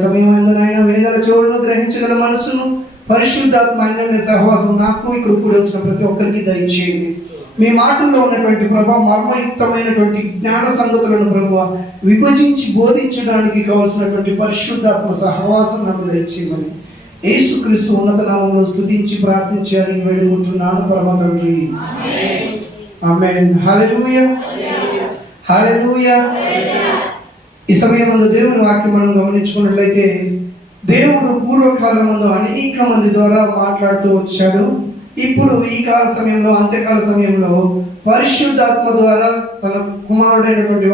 సమయంలో వినగల చెవులను గ్రహించగల మనసును పరిశుద్ధాత్మ అన్యోన్య సహవాసం నాకు ఇక్కడ కూడి వచ్చిన ప్రతి ఒక్కరికి దయచేయండి. మీ మాటల్లో ఉన్నటువంటి ప్రభావ మర్మయుక్తమైనటువంటి జ్ఞాన సంగతులను ప్రభావ విభజించి బోధించడానికి కావలసినటువంటి పరిశుద్ధాత్మ సహవాసం నాకు దయచేయమని యేసుక్రీస్తు ఉన్నత నామములో స్తుతించి ప్రార్థించాలని వేడుకుంటున్నాను పరమ తండ్రి. ఆమేన్. హల్లెలూయా, హల్లెలూయా. ఈ సమయంలో దేవుని వాక్యం మనం గమనించుకున్నట్లయితే దేవుడు పూర్వకాలమందు అనేక మంది ద్వారా మాట్లాడుతూ వచ్చాడు. ఇప్పుడు ఈ కాల సమయంలో, అంత్యకాల సమయంలో పరిశుద్ధాత్మ ద్వారా తన కుమారుడైనటువంటి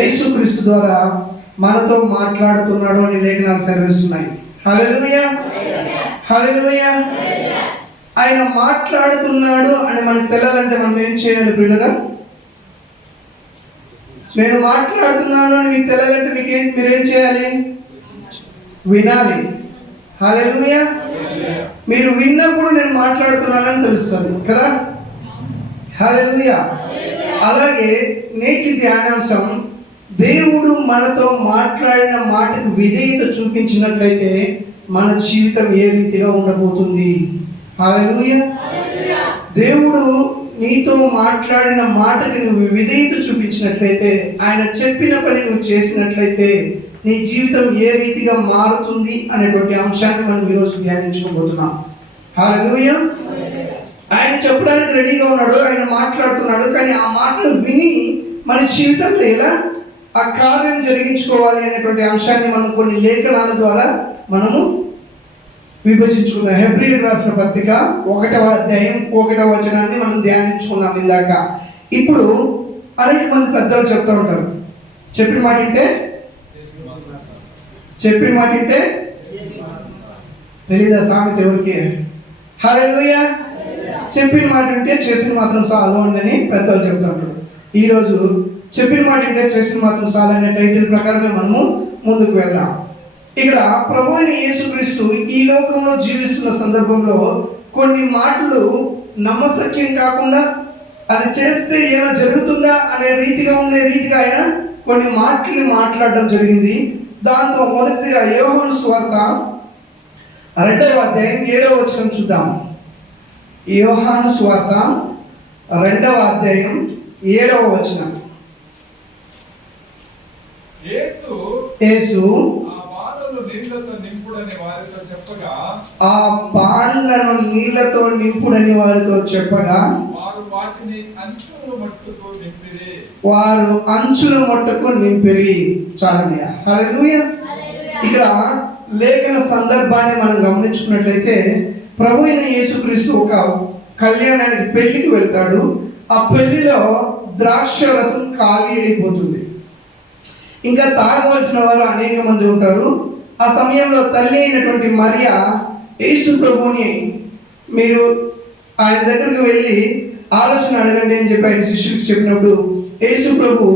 యేసుక్రీస్తు ద్వారా మనతో మాట్లాడుతున్నాడు అని లేఖనాలు సెలవిస్తున్నాయి. హల్లెలూయా, హల్లెలూయా. ఆయన మాట్లాడుతున్నాడు అని మనకు తెలియాలంటే మనం ఏం చేయాలి ప్రియులరా? నేను మాట్లాడుతున్నాను అని మీకు తెలియాలంటే మీరేం చేయాలి? వినాలి. హల్లెలూయా. మీరు విన్నప్పుడు నేను మాట్లాడుతున్నానని తెలుస్తుంది కదా. హల్లెలూయా. అలాగే నేటి ధ్యానాంశం, దేవుడు మనతో మాట్లాడిన మాటకు విధేయత చూపించినట్లయితే మన జీవితం ఏ రీతిగా ఉండబోతుంది. హల్లెలూయా. దేవుడు నీతో మాట్లాడిన మాటకి నువ్వు విధేయత చూపించినట్లయితే, ఆయన చెప్పిన పని నువ్వు చేసినట్లయితే నీ జీవితం ఏ రీతిగా మారుతుంది అనేటువంటి అంశాన్ని మనం ఈరోజు ధ్యానించుకోబోతున్నాం. హల్లెలూయా. ఆయన చెప్పడానికి రెడీగా ఉన్నాడు, ఆయన మాట్లాడుతున్నాడు. కానీ ఆ మాటలు విని మన జీవితంలో ఎలా ఆ కార్యం జరిగించుకోవాలి అనేటువంటి అంశాన్ని మనం కొన్ని లేఖనాల ద్వారా మనము విభజించుకుందాం. హెబ్రీయులకు రాసిన పత్రిక 1వ అధ్యాయం 1వ వచనాన్ని మనం ధ్యానించుకున్నాం ఇందాక. ఇప్పుడు అనేక మంది పెద్దలు చెప్తూ ఉంటారు, చెప్పిన మాట వింటే తెలీదా సామెత ఎవరికి? హల్లెలూయా. చెప్పిన మాట వింటే చేసిన మాత్రం చాలు అని పెద్దలు చెప్తూ ఉంటారు. ఈరోజు చెప్పిన మాట వింటే చేసిన మాత్రం చాలు అనే టైటిల్ ప్రకారమే మనము ముందుకు వెళ్దాం. ఇక్కడ ప్రభు అయిన యేసుక్రీస్తు ఈ లోకంలో జీవిస్తున్న సందర్భంలో కొన్ని మాటలు నమ్మశక్యం కాకుండా, అది చేస్తే ఏమైనా జరుగుతుందా అనే రీతిగా ఉండే రీతిగా ఆయన కొన్ని మాటలు మాట్లాడడం జరిగింది. దాంతో మొదటిగా యోహాను సువార్త 2వ అధ్యాయం 7వ వచనం చూద్దాం. యోహాను సువార్త 2వ అధ్యాయం 7వ వచనం. యేసు ఆ పాండ్లను నీళ్లతో నింపుడని వారితో చెప్పగా వారు అంచుల మట్టుకు నింపిరి. చాలండి. హల్లెలూయా. ఇక్కడ లేఖన సందర్భాన్ని మనం గమనించుకున్నట్లయితే, ప్రభు అయిన యేసుక్రీస్తు ఒక కళ్యాణానికి పెళ్లికి వెళ్తాడు. ఆ పెళ్లిలో ద్రాక్ష రసం ఖాళీ అయిపోతుంది. ఇంకా తాగవలసిన వారు అనేక మంది ఉంటారు. ఆ సమయంలో తల్లి అయినటువంటి మరియా యేసు ప్రభుని, మీరు ఆయన దగ్గరికి వెళ్ళి ఆలోచన అడగండి అని చెప్పి ఆయన శిష్యులకు చెప్పినప్పుడు యేసు ప్రభు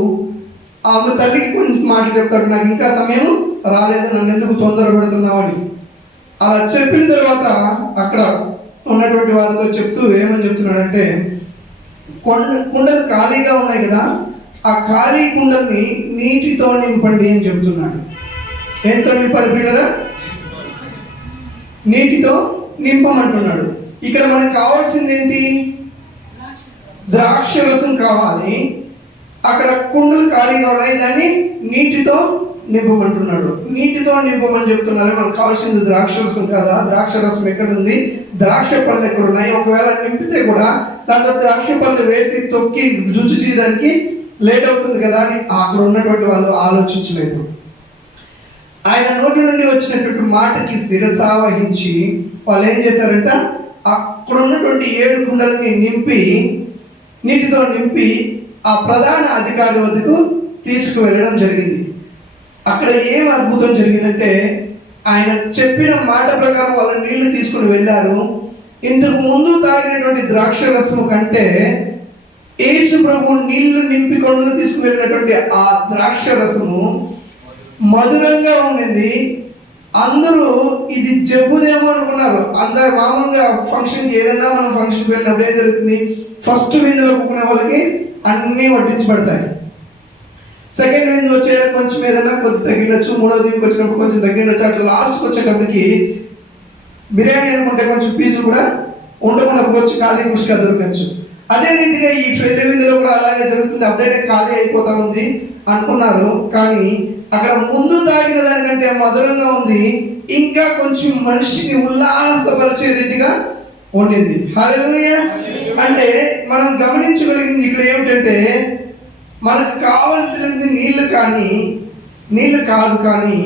ఆమె తల్లికి కొంచెం మాటలు చెప్తాడు, నాకు ఇంకా సమయం రాలేదు, నన్ను ఎందుకు తొందరపడుతున్నావు అని. అలా చెప్పిన తర్వాత అక్కడ ఉన్నటువంటి వారితో చెప్తూ ఏమని చెప్తున్నాడంటే, కుండలు ఖాళీగా ఉన్నాయి కదా, ఆ ఖాళీ కుండల్ని నీటితో నింపండి అని చెప్తున్నాడు. ఏంటితో నింపాలి పిల్లరా? నీటితో నింపమంటున్నాడు. ఇక్కడ మనకు కావాల్సింది ఏంటి? ద్రాక్ష రసం కావాలి. అక్కడ కుండలు ఖాళీగా ఉన్నాయి, దాన్ని నీటితో నింపమంటున్నాడు. నీటితో నింపమని చెప్తున్నారు. మనకు కావాల్సింది ద్రాక్ష రసం కాదా? ద్రాక్ష రసం ఎక్కడ ఉంది? ద్రాక్ష పళ్ళు ఎక్కడ ఉన్నాయి? ఒకవేళ నింపితే కూడా దాంట్లో ద్రాక్ష పళ్ళు వేసి తొక్కి రుచి చేయడానికి లేట్ అవుతుంది కదా అని అక్కడ ఉన్నటువంటి వాళ్ళు ఆలోచించలేదు. ఆయన నోటి నుండి వచ్చినటువంటి మాటకి శిరసావహించి వాళ్ళు ఏం చేశారంట, అక్కడ ఉన్నటువంటి 7 కుండలని నీటితో నింపి ఆ ప్రధాన అధికారి వద్దకు తీసుకువెళ్ళడం జరిగింది. అక్కడ ఏం అద్భుతం జరిగిందంటే, ఆయన చెప్పిన మాట ప్రకారం వాళ్ళు నీళ్లు తీసుకుని వెళ్ళారు. ఇంతకు ముందు తాగినటువంటి ద్రాక్ష రసము కంటే యేసు ప్రభు నీళ్లు నింపి కొండలు తీసుకువెళ్ళినటువంటి ఆ ద్రాక్ష రసము మధురంగా ఉండింది. అందరూ ఇది జబ్బుదేమో అనుకున్నారు. అందరు మామూలుగా ఫంక్షన్కి ఏదైనా మనం ఫంక్షన్కి వెళ్ళినప్పుడు ఏం జరుగుతుంది, ఫస్ట్ విందులో ఒప్పుకునే వాళ్ళకి అన్నీ వడ్డించబడతాయి. సెకండ్ విందు వచ్చే కొంచెం ఏదైనా కొంచెం తగ్గిండొచ్చు, మూడో దీనికి వచ్చినప్పుడు కొంచెం తగ్గిండొచ్చు. అట్లా లాస్ట్కి వచ్చేటప్పటికి బిర్యానీ అనుకుంటే కొంచెం పీసులు కూడా ఉండకుండా వచ్చి ఖాళీ పుష్గా దొరకచ్చు. అదే రీతిగా ఈ పెళ్లి విందులో కూడా అలాగే జరుగుతుంది. అప్పుడైతే ఖాళీ అయిపోతా ఉంది అనుకున్నారు, కానీ అక్కడ ముందు తాగిన దానికంటే మధురంగా ఉంది, ఇంకా కొంచెం మనిషిని ఉల్లాసపరిచే రీతిగా ఉండింది. హల్లెలూయా. అంటే మనం గమనించగలిగింది ఇక్కడ ఏమిటంటే, మనకు కావలసినది నీళ్ళు కాదు, కానీ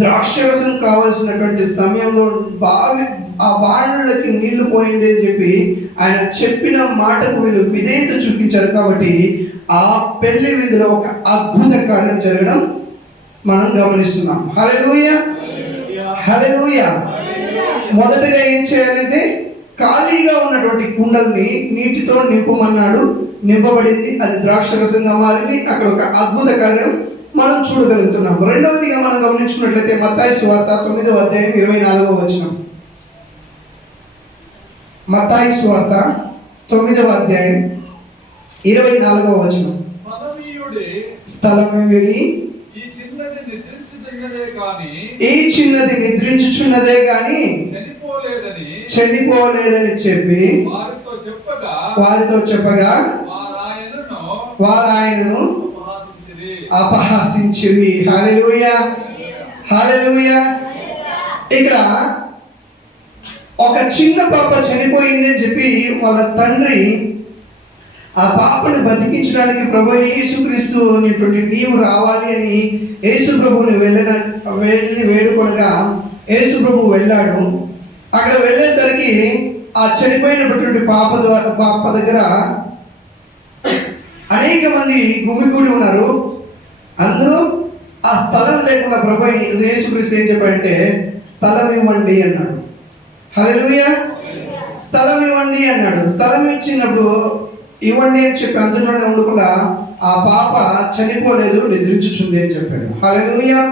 ద్రాక్షరసం కావలసినటువంటి సమయంలో ఆ బాణులకి నీళ్లు పోయింది అని చెప్పి ఆయన చెప్పిన మాటకు వీళ్ళు విధేయత చూపించారు. కాబట్టి ఆ పెళ్లి విధిలో ఒక అద్భుత కార్యం జరగడం మనం గమనిస్తున్నాం. హల్లెలూయా, హల్లెలూయా. మొదటగా ఏం చేయాలంటే, ఖాళీగా ఉన్నటువంటి కుండల్ని నీటితో నింపమన్నాడు. నింపబడింది, అది ద్రాక్షరసంగా మారింది. అక్కడ ఒక అద్భుత కార్యం మనం చూడగలుగుతున్నాం. రెండవదిగా మనం గమనించుకున్నట్లయితే మత్తయి సువార్త 9వ అధ్యాయం 24వ వచనం. మత్తయి సువార్త 9వ అధ్యాయం 24వ వచనం. స్థలమేయుడి ఈ చిన్నది నిద్రించుచున్నదే గాని చనిపోలేదని చెప్పి వారితో చెప్పగా వారు ఆయనను అపహాసించిరి. హల్లెలూయా, హల్లెలూయా. ఇక్కడ ఒక చిన్న పాప చనిపోయింది అని చెప్పి వాళ్ళ తండ్రి ఆ పాపని బతికించడానికి ప్రభు యేసుక్రీస్తు అనేటువంటి నీవు రావాలి అని యేసు ప్రభువుని వెళ్ళి వేడుకొనగా యేసు ప్రభు వెళ్ళాడు. అక్కడ వెళ్ళేసరికి ఆ చనిపోయినటువంటి పాప దగ్గర అనేక మంది గుమిగూడి ఉన్నారు. అందరూ ఆ స్థలం లేకుండా ప్రభు యేసుక్రీస్తు ఏం చెప్పాడంటే, స్థలం ఇవ్వండి అన్నాడు. హల్లెలూయా. స్థలం ఇవ్వండి అన్నాడు. స్థలం ఇచ్చినప్పుడు ఇవ్వండి అని చెప్పి అందులోనే ఉండకుండా ఆ పాప చనిపోలేదు, నిద్రించుచుంది అని చెప్పాడు. హల్లెలూయా.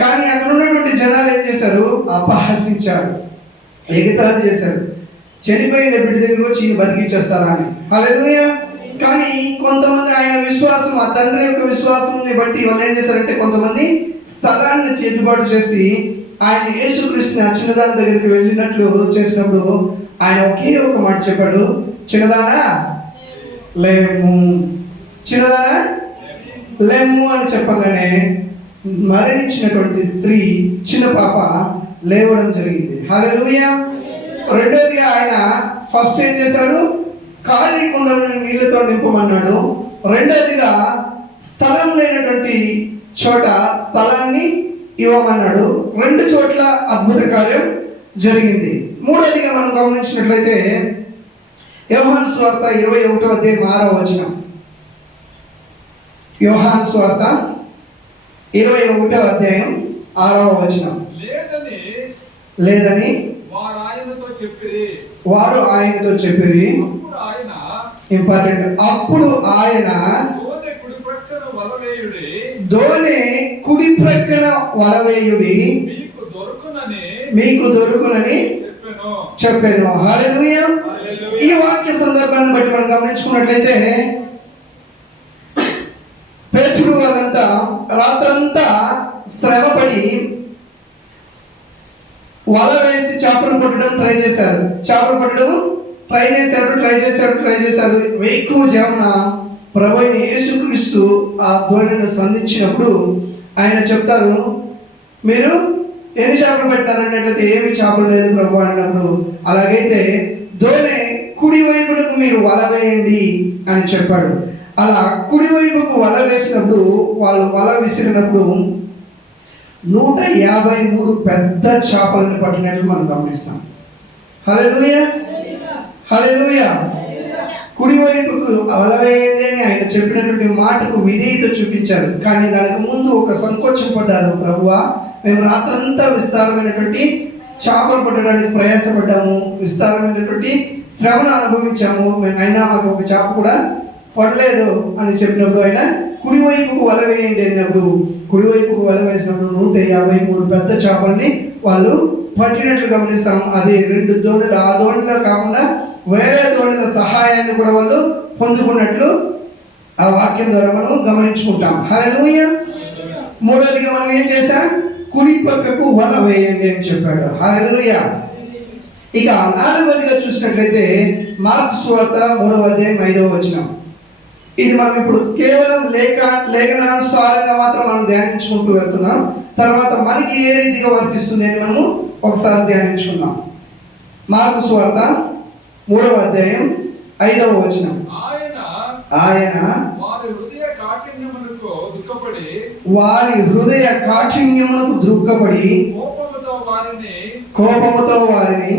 కానీ అక్కడ ఉన్నటువంటి జనాలు ఏం చేశారు? అపహసించారు, ఎగతాళి చేశారు. చనిపోయిన బిడ్డ దగ్గర వచ్చి బతికించేస్తారా అని. హల్లెలూయా. కానీ కొంతమంది ఆయన విశ్వాసం, ఆ తండ్రి యొక్క విశ్వాసాన్ని బట్టి వాళ్ళు ఏం చేశారంటే, కొంతమంది స్థలాన్ని చెల్లుబాటు చేసి ఆయన యేసుక్రీస్తుని ఆ చిన్నదాని దగ్గరికి వెళ్ళినట్లు చేసినప్పుడు ఆయన ఒకే ఒక మాట చెప్పాడు, చిన్నదానా లేము, చిన్నదానా లేము అని చెప్పగానే మరణించినటువంటి స్త్రీ చిన్న పాప లేవడం జరిగింది. హల్లెలూయా. రెండోదిగా ఆయన ఫస్ట్ ఏం చేశాడు? ఖాళీ కుండలను నీళ్లతో నింపమన్నాడు. రెండోదిగా స్థలం లేనటువంటి చోట స్థలాన్ని ఇవ్వమన్నాడు. రెండు చోట్ల అద్భుత కార్యం జరిగింది. మూడోదిగా మనం గమనించినట్లయితే యోహాను సువార్త 21వ అధ్యాయం 6వ వచనం. యోహాను సువార్త 21వ అధ్యాయం 6వ వచనం. లేదని వారు ఆయనతో చెప్పిరి. ఇంపార్టెంట్. అప్పుడు ఆయన దోనె కుడి ప్రక్కన వలవేయుడి మీకు దొరుకునని చెప్పాను. హల్లెలూయా. ఈ వాక్య సందర్భాన్ని బట్టి మనం గమనించుకున్నట్లయితే, పేతురు వాళ్ళంతా రాత్రంతా శ్రమపడి వల వేసి చేపలు పట్టడం ట్రై చేశారు. ఎక్కువ జమున ప్రభు యేసుక్రీస్తు ఆ ధోనిని సంధించినప్పుడు ఆయన చెప్తారు, మీరు ఎన్ని చేపలు పెట్టారన్నట్లయితే ఏమి చేపలు లేదు ప్రభు అన్నప్పుడు, అలాగైతే ధోని కుడి వైపునకు మీరు వల వేయండి అని చెప్పాడు. అలా కుడి వైపుకు వల వేసినప్పుడు, వాళ్ళు వల విసిరినప్పుడు 153 పెద్ద చేపలను పట్టినట్లు మనం గమనిస్తాం. హల్లెలూయా, హల్లెలూయా. కుడివైపుకు వల వేయండి అని ఆయన చెప్పినటువంటి మాటకు విధేయత చూపించారు. కానీ దానికి ముందు ఒక సంకోచం పడ్డారు. ప్రభువా, మేము రాత్రంతా విస్తారమైనటువంటి చేపలు పట్టడానికి ప్రయాసపడ్డాము, విస్తారమైనటువంటి శ్రమను అనుభవించాము, అయినా మాకు ఒక చేప కూడా పడలేదు అని చెప్పినప్పుడు ఆయన కుడివైపుకు వల వేయండి అన్నప్పుడు, కుడివైపుకు వల వేసినప్పుడు 153 పెద్ద చేపల్ని వాళ్ళు పట్టినట్లు గమనిస్తాం. అది 2 దోణులు, ఆ దోణిలో కాకుండా వేరే దోణుల సహాయాన్ని కూడా వాళ్ళు పొందుకున్నట్లు ఆ వాక్యం ద్వారా మనం గమనించుకుంటాం. హల్లెలూయా. మూడోదిగా మనం ఏం చేసాం? కుడి పక్కకు వల వేయండి అని చెప్పాడు. హల్లెలూయా. ఇక నాలుగోదిగా చూసినట్లయితే మార్కు సువార్త 3వ అధ్యాయం 5వ వచనం. ఇది మనం ఇప్పుడు కేవలం లేఖనానుసారంగా మాత్రం మనం ధ్యానించుకుంటూ వెళ్తున్నాం. తర్వాత మనకి ఏ రీతిగా వర్తిస్తుంది అని మనము ఒకసారి ధ్యానించుకుందాం. మార్కు సువార్త 3వ అధ్యాయం 5వ వచనం. ఆయన వారి హృదయ కాఠిన్యమునకు దుఃఖపడి కోపముతో వారిని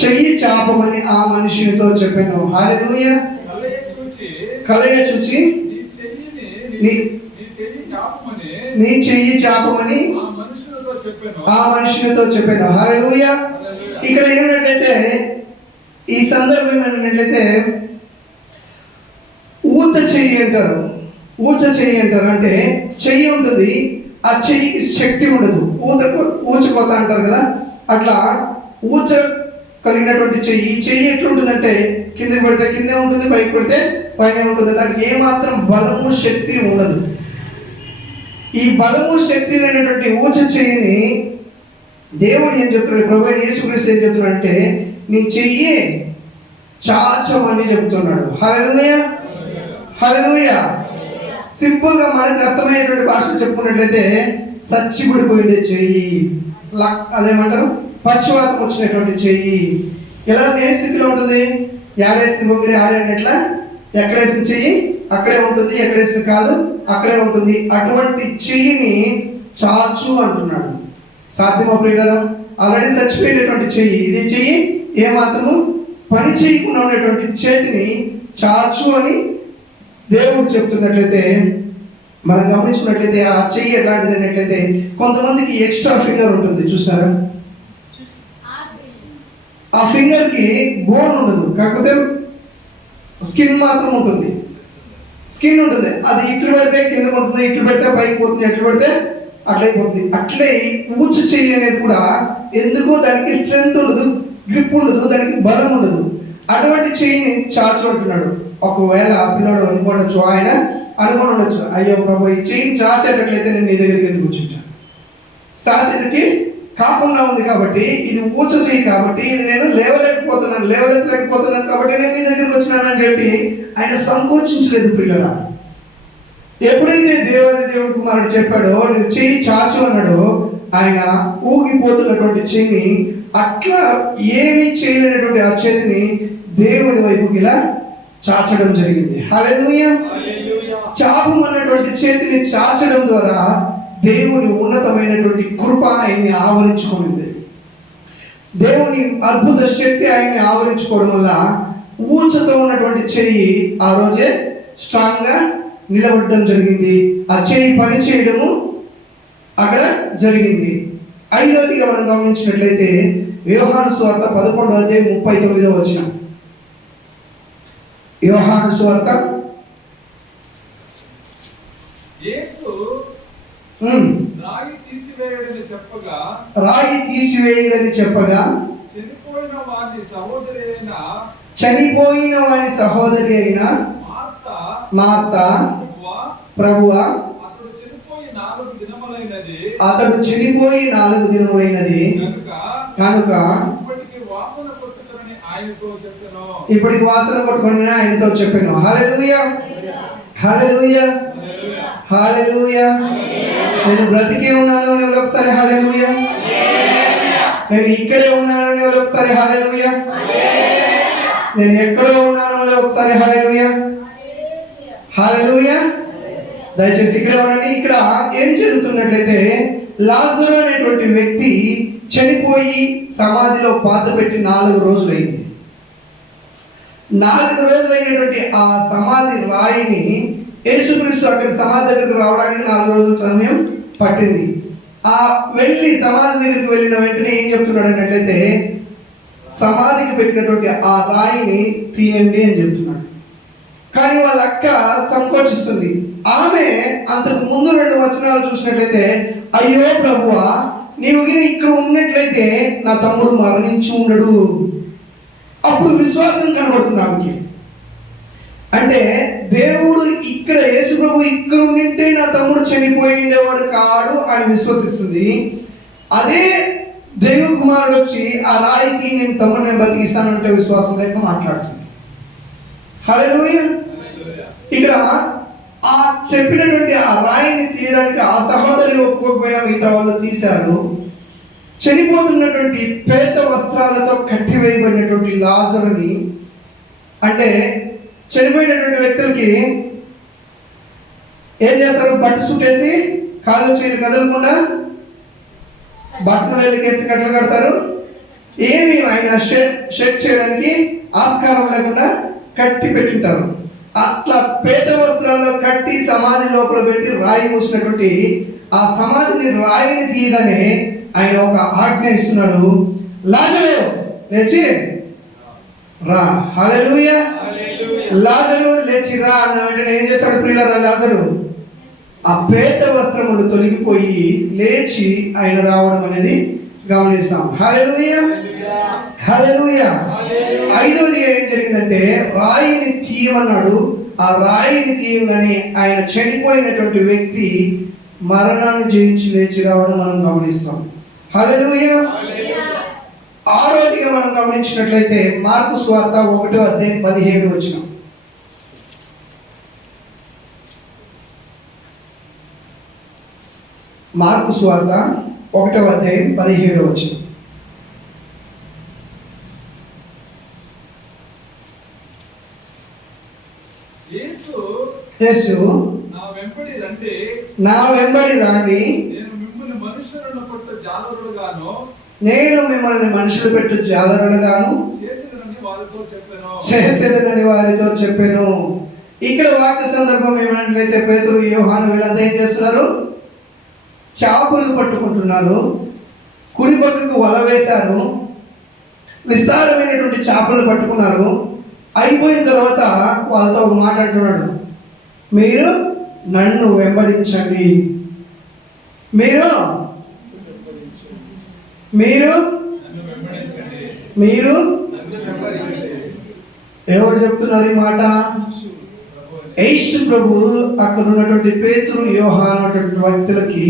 చెయ్యి చాపమని ఆ మనుషునితో చెప్పెను. హల్లెలూయా. కలయ చూచి నీ చెయ్యి చాపమని ఆ మనుషునితో చెప్పాను. హల్లెలూయా. ఇక్కడ ఏమిటంటే ఈ సందర్భం ఏమిటంటే ఊత చెయ్యి అంటారు. ఊచ చెయ్యి అంటారు. అంటే చెయ్యి ఉంటుంది, ఆ చెయ్యికి శక్తి ఉండదు. ఊచకోత అంటారు కదా, అట్లా ఊచ కలిగినటువంటి చెయ్యి. ఈ చెయ్యి ఎట్లుంటుందంటే కింద పడితే కిందే ఉంటుంది, పైకి పడితే పైన ఉంటుంది. దానికి ఏమాత్రం బలము శక్తి ఉండదు. ఈ బలము శక్తి లేనటువంటి ఊచ చెయ్యిని దేవుడు ఏం చెప్తున్నాడు? ప్రభువైన యేసుక్రీస్తు ఏం చెప్తున్నాడంటే నీ చెయ్యి చాచమని చెప్తున్నాడు. హల్లెలూయా. హల్లెలూయా. సింపుల్ గా మనకి అర్థమయ్యేటువంటి భాషలో చెప్పుకున్నట్లయితే సచ్చిపడిపోయిండే చెయ్యి, అదేమంటారు, పక్షవాతం వచ్చినటువంటి చెయ్యి. ఎలా ఏ స్థితిలో ఉంటుంది? యాడేసిన గొంగిలి ఆడేట్లా ఎక్కడేసిన చెయ్యి అక్కడే ఉంటుంది, ఎక్కడేసిన కాలు అక్కడే ఉంటుంది. అటువంటి చెయ్యిని చాచు అంటున్నాడు. సాధ్యమా ప్రియులారా? ఆల్రెడీ చచ్చిపోయేటటువంటి చెయ్యి, ఇది చెయ్యి ఏమాత్రము పని చేయకుండా ఉన్నటువంటి చేతిని చాచు అని దేవుడు చెప్తున్నట్లయితే మనం గమనించుకున్నట్లయితే ఆ చెయ్యి ఎలాంటిది అన్నట్లయితే కొంతమందికి ఎక్స్ట్రా ఫింగర్ ఉంటుంది, చూసారా? ఆ ఫింగర్ కి బోన్ ఉండదు, కాకపోతే స్కిన్ మాత్రం ఉంటుంది. స్కిన్ ఉంటుంది, అది ఇట్లు పెడితే కిందకు ఉంటుంది, ఇట్లు పెడితే పైకి పోతుంది, ఎట్లు పెడితే అట్లయిపోతుంది. అట్లే ఊచ చెయ్యి అనేది కూడా ఎందుకు దానికి స్ట్రెంత్ ఉండదు, గ్రిప్ ఉండదు, దానికి బలం ఉండదు. అటువంటి చెయ్యిని చాచు అంటున్నాడు. ఒకవేళ ఆ పిల్లడు అనుకోవచ్చు, ఆయన అనుకుని ఉండొచ్చు, అయ్యో ప్రభు ఈ చెయ్యిని చాచేటట్లయితే నేను నీ దగ్గరికి ఎందుకు కూర్చుంటాను, చాచేటికి కాకుండా ఉంది కాబట్టి, ఇది ఊచ చెయ్యి కాబట్టి ఇది నేను లేవలేకపోతున్నాను కాబట్టి నేను నీ దగ్గరికి వచ్చినానని చెప్పి ఆయన సంకోచించలేదు. పిల్లరా, ఎప్పుడైతే దేవుడి కుమారుడు చెప్పాడో నువ్వు చెయ్యి చాచు అన్నాడో, ఆయన ఊగిపోతున్నటువంటి చెయ్యిని అట్లా ఏమీ చేయలేనటువంటి ఆ చేతిని దేవుడి వైపుకి ఇలా చాచడం జరిగింది. హల్లెలూయా. చాపం అన్నటువంటి చేతిని చాచడం ద్వారా దేవుని ఉన్నతమైనటువంటి కృప ఆయన్ని ఆవరించుకునింది. దేవుని అద్భుత శక్తి ఆయన్ని ఆవరించుకోవడం వల్ల ఊచతో ఉన్నటువంటి చెయ్యి ఆ రోజే స్ట్రాంగ్ గా నిలబడడం జరిగింది. ఆ చెయ్యి పని చేయడము అక్కడ జరిగింది. ఐదవదిగా మనం గమనించినట్లయితే యోహాను సువార్త 11వ అధ్యాయం 39వ వచనం. యోహాను సువార్త యేసు రాయి తీసివేయడని చెప్పగా చనిపోయిన వాని సహోదరి అయిన మార్త, ప్రభువా అతడు చనిపోయి 4 దినములైనది కనుక ఇప్పటికి వాసన కొట్టుకొని ఆయనతో చెప్పాను. హల్లెలూయా. హల్లెలూయా. హల్లెలూయా. నేను బ్రతికే ఉన్నాను అని ఒకసారి హల్లెలూయా. నేను ఇక్కడే ఉన్నాను అని ఒకసారి హల్లెలూయా. నేను ఎక్కడో ఉన్నాను అని ఒకసారి హల్లెలూయా. హల్లెలూయా. దయచేసి ఇక్కడే ఉండండి. ఇక్కడ ఏం జరుగుతున్నట్లయితే లాజరు అనేటువంటి వ్యక్తి చనిపోయి సమాధిలో పాతపెట్టి 4 రోజులైంది. 4 రోజులైనటువంటి ఆ సమాధి రాయిని యేసుక్రీస్తు అక్కడ సమాధి దగ్గరికి రావడానికి 4 రోజుల సమయం పట్టింది. ఆ వెళ్ళి సమాధి దగ్గరికి వెళ్ళిన వెంటనే ఏం చెప్తున్నాడు అన్నట్లయితే సమాధికి పెట్టినటువంటి ఆ రాయిని తీయండి అని చెప్తున్నాడు. కానీ వాళ్ళ అక్క సంకోచిస్తుంది. ఆమె అంతకు ముందు 2 వచనాలు చూసినట్లయితే అయ్యో ప్రభువా నీవు గిన ఇక్కడ ఉన్నట్లయితే నా తమ్ముడు మరణించి ఉండడు. అప్పుడు విశ్వాసం కనబడుతుంది ఆమెకి. అంటే దేవుడు ఇక్కడ, యేసు ప్రభు ఇక్కడ ఉంటే నా తమ్ముడు చనిపోయి ఉండేవాడు కాడు అని విశ్వసిస్తుంది. అదే దైవ కుమారుడు వచ్చి ఆ రాయికి నేను తమ్ముడిని బతికిస్తానంటే విశ్వాసం లేక మాట్లాడుతుంది. హల్లెలూయా. ఇక్కడ ఆ చెప్పినటువంటి ఆ రాయిని తీయడానికి ఆ సహోదరి ఒప్పుకోకపోయినా మిగతా వాళ్ళు తీశారు. చనిపోతున్నటువంటి పేద వస్త్రాలతో కట్టివేయబడినటువంటి లాజరుని, అంటే చనిపోయినటువంటి వ్యక్తులకి ఏం చేస్తారు? బట్ట చుట్టేసి కాళ్ళు చేతులు కదలకుండా బట్టలు వెళ్ళకేసి కట్టలు కడతారు. ఏమి ఆయన షెడ్ చేయడానికి ఆస్కారం లేకుండా కట్టి పెట్టింటారు. అట్లా పేద వస్త్రాల్లో కట్టి సమాధి లోపల పెట్టి రాయి మూసినటువంటి ఆ సమాధిని, రాయిని తీయగానే ఆయన ఒక ఆజ్ఞ ఇస్తున్నాడు, లాజరు లేచి రా. హల్లెలూయా. లాజరు లేచి రా అన్న వెంటనే ఏం చేశాడు ప్రియులారా? లాజరు ఆ పేద వస్త్రములు తొలగిపోయి లేచి ఆయన రావడం అనేది గమనిస్తాం. హల్లెలూయా. హల్లెలూయా. ఐదవది ఏం జరిగిందంటే రాయిని తీయమన్నాడు. ఆ రాయిని తీయగానే ఆయన చనిపోయినటువంటి వ్యక్తి మరణాన్ని జయించి లేచి రావడం మనం గమనిస్తాం. హల్లెలూయా. ఆరోదిగా మనం గమనించినట్లయితే మార్కు సువార్త 1:17 మార్కు సువార్త 1:17 యేసు నా వెంబడి రండి, నేను మిమ్మల్ని మనుషులు పెట్టు జాలరులుగాను చేసేదనని వారితో చెప్పాను. ఇక్కడ వాక్య సందర్భం ఏమన్నట్లయితే పేతురు, యోహాను వీళ్ళంతా ఏం చేస్తున్నారు? చేపలు పట్టుకుంటున్నారు. కుడి పక్కకు వల వేశారు. విస్తారమైనటువంటి చేపలు పట్టుకున్నారు. అయిపోయిన తర్వాత వాళ్ళతో ఒక మాట అంటున్నాడు, మీరు నన్ను వెంబడించండి. మీరు మీరు మీరు ఎవరు చెప్తున్నారు ఈ మాట? యేసు ప్రభు అక్కడ ఉన్నటువంటి పేతురు, యోహాను అటువంటి వ్యక్తులకి,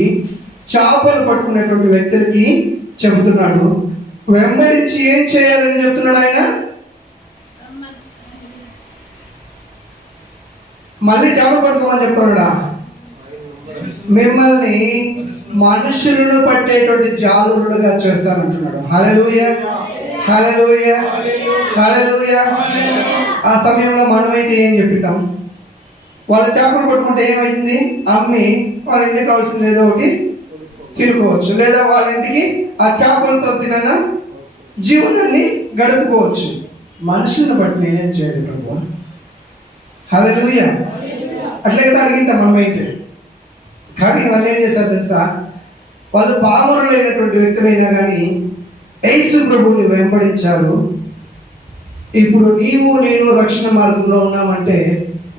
చేపలు పట్టుకునేటువంటి వ్యక్తులకి చెబుతున్నాడు. వెంబడించి ఏం చేయాలని చెప్తున్నాడు ఆయన? మళ్ళీ చేపలు పట్టుకోమని చెప్తున్నాడా? మిమ్మల్ని మనుషులను పట్టేటువంటి జాలరులుగా చేస్తానంటున్నాడు. హల్లెలూయా. హల్లెలూయా. హల్లెలూయా. ఆ సమయంలో మనమైతే ఏం చెప్తాం? వాళ్ళ చేపలు పట్టుకుంటే ఏమైంది? అమ్మి వాళ్ళ ఇంటికి కావాల్సింది ఏదో ఒకటి తినుకోవచ్చు, లేదా వాళ్ళ ఇంటికి ఆ చేపలతో తినన జీవనాన్ని గడుపుకోవచ్చు. మనుషులను బట్టి నేనేం చేయను ప్రభు. హల్లెలూయా. అట్లే కదా అడిగింటాం మనమైతే. కానీ వాళ్ళు ఏం చేశారు తెలుసా? వాళ్ళు పామరులైనటువంటి వ్యక్తులైనా కానీ యేసు ప్రభువుని వెంబడించారు. ఇప్పుడు నీవు నేను రక్షణ మార్గంలో ఉన్నామంటే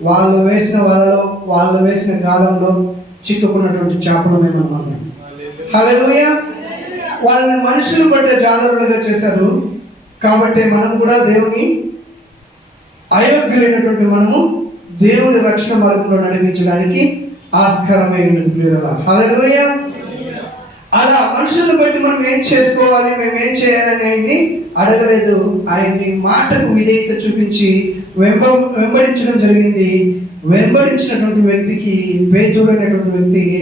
వాళ్ళు వేసిన వలలో, వాళ్ళు వేసిన కాలంలో చిక్కుకున్నటువంటి చేపలు మేమన్నమాట. హల్లెలూయా. వాళ్ళని మనుషులు పట్టే జాలరులుగా చేశారు. కాబట్టి మనం కూడా దేవుని అయోగ్యులైనటువంటి మనము దేవుని రక్షణ మార్గంలో నడిపించడానికి ఆస్కారమై ఉన్నది. హల్లెలూయా. అలా మనుషులను బట్టి మనం ఏం చేసుకోవాలి, మేము ఏం చేయాలని ఆయన్ని అడగలేదు. ఆయన్ని మాటకు విధేయత చూపించి వెంబడించడం జరిగింది. వెంబడించినటువంటి వ్యక్తికి, పేతురు అనేటువంటి వ్యక్తికి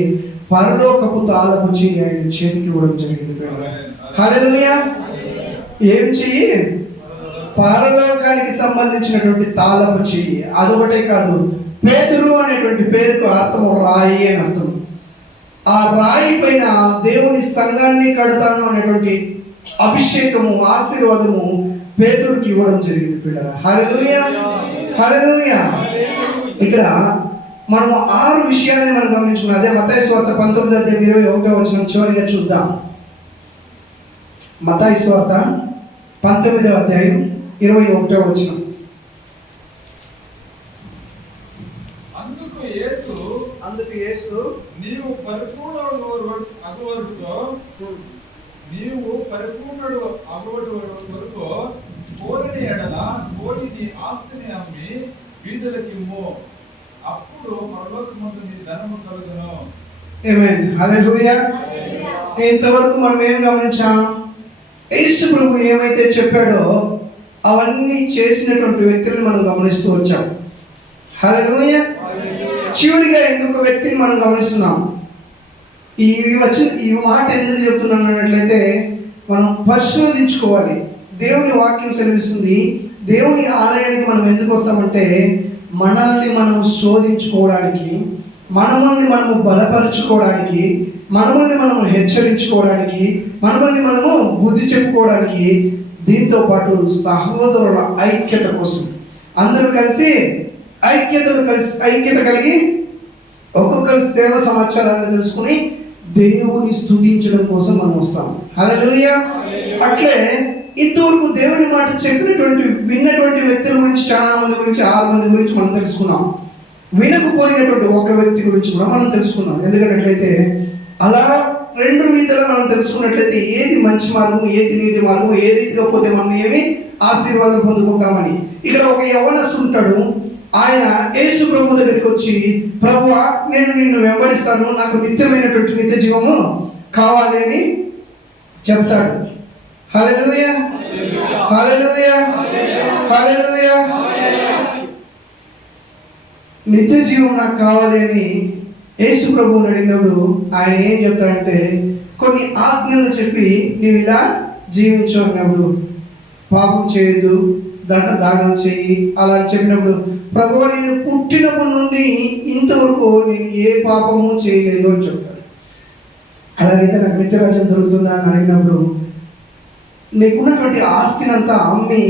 పరలోకపు తాళపు చెయ్యి ఆయన చేతికి ఇవ్వడం జరిగింది. హల్లెలూయా. ఏం చెయ్యి? పరలోకానికి సంబంధించినటువంటి తాళపు చెయ్యి. అదొకటే కాదు, పేతురు అనేటువంటి పేరుకు అర్థం రాయి అని అర్థం. ఆ రాయి పైన దేవుని సంఘాన్ని కడతాను అనేటువంటి అభిషేకము, ఆశీర్వాదము పేతురుకి ఇవ్వడం జరిగింది పిల్లల. హల్లెలూయా. హల్లెలూయా. ఇక్కడ మనం 6 విషయాన్ని మనం గమనించుకున్నాం. అదే మత్తయి సువార్త 19:21 చివరిగా చూద్దాం. మత్తయి సువార్త 19:21. అందుకు యేసు నీవు పరిపూర్ణుడగు అగువరకు బీదలకిమ్ము, అప్పుడు పరలోకమందు నీ ధనము కలుగును. ఆమేన్. హల్లెలూయా. ఇంతవరకు మనం ఏం గమనించాం? యేసు ప్రభు ఏమైతే చెప్పాడో అవన్నీ చేసినటువంటి వ్యక్తులను మనం గమనిస్తూ వచ్చాం. హల్లెలూయా. చివరిగా ఇంకొక వ్యక్తిని మనం గమనిస్తున్నాం. ఈ మాట ఎందుకు చెప్తున్నాను అన్నట్లయితే మనం పరిశోధించుకోవాలి. దేవుని వాక్యం సెలవిస్తుంది, దేవుని ఆలయానికి మనం ఎందుకు వస్తామంటే మనల్ని మనం శోధించుకోవడానికి, మనల్ని మనము బలపరుచుకోవడానికి, మనల్ని మనము హెచ్చరించుకోవడానికి, మనల్ని మనము బుద్ధి చెప్పుకోవడానికి, దీంతో పాటు సహోదరుల ఐక్యత కోసం అందరూ కలిసి ఐక్యత కలిగి ఒక్కొక్కరు సేవ సమాచారాన్ని తెలుసుకుని దేవుని స్తుతించడం కోసం మనం వస్తాం. హల్లెలూయా. అట్లే ఇంతవరకు దేవుని మాట విన్నటువంటి వ్యక్తుల గురించి చాలా మంది గురించి 6 మంది గురించి మనం తెలుసుకున్నాం. వినకపోయినటువంటి ఒక వ్యక్తి గురించి కూడా మనం తెలుసుకున్నాం. ఎందుకంటే అలా 2 రీతిలో మనం తెలుసుకున్నట్లయితే ఏది మంచి మార్గం, ఏది నీతి మార్గం, ఏ రీతిగా పోతే మనం ఏమి ఆశీర్వాదం పొందుకుంటామని. ఇక్కడ ఒక యవనస్తుడు ఉంటాడు. ఆయన యేసు ప్రభు దగ్గరికి వచ్చి, ప్రభువా నేను నిన్ను వెంబడిస్తాను, నాకు నిత్యమైనటువంటి నిత్య జీవము కావాలి అని చెప్తాడు. హల్లెలూయా, హల్లెలూయా, హల్లెలూయా. నిత్య జీవం నాకు కావాలి అని యేసు ప్రభువుని అడిగినప్పుడు ఆయన ఏం చెప్తాడంటే కొన్ని ఆజ్ఞలు చెప్పి నీవు ఇలా జీవించు అన్నప్పుడు, పాపం చేయదు, దానం చేయి అలా చెప్పినప్పుడు, ప్రభువా నేను పుట్టినప్పటి నుండి ఇంతవరకు నేను ఏ పాపము చేయలేదు అని చెప్తాడు. అలాగైతే నాకు నిత్యరాజ్యం దొరుకుతుందా అని అడిగినప్పుడు, నీకున్నటువంటి ఆస్తినంతా అమ్మి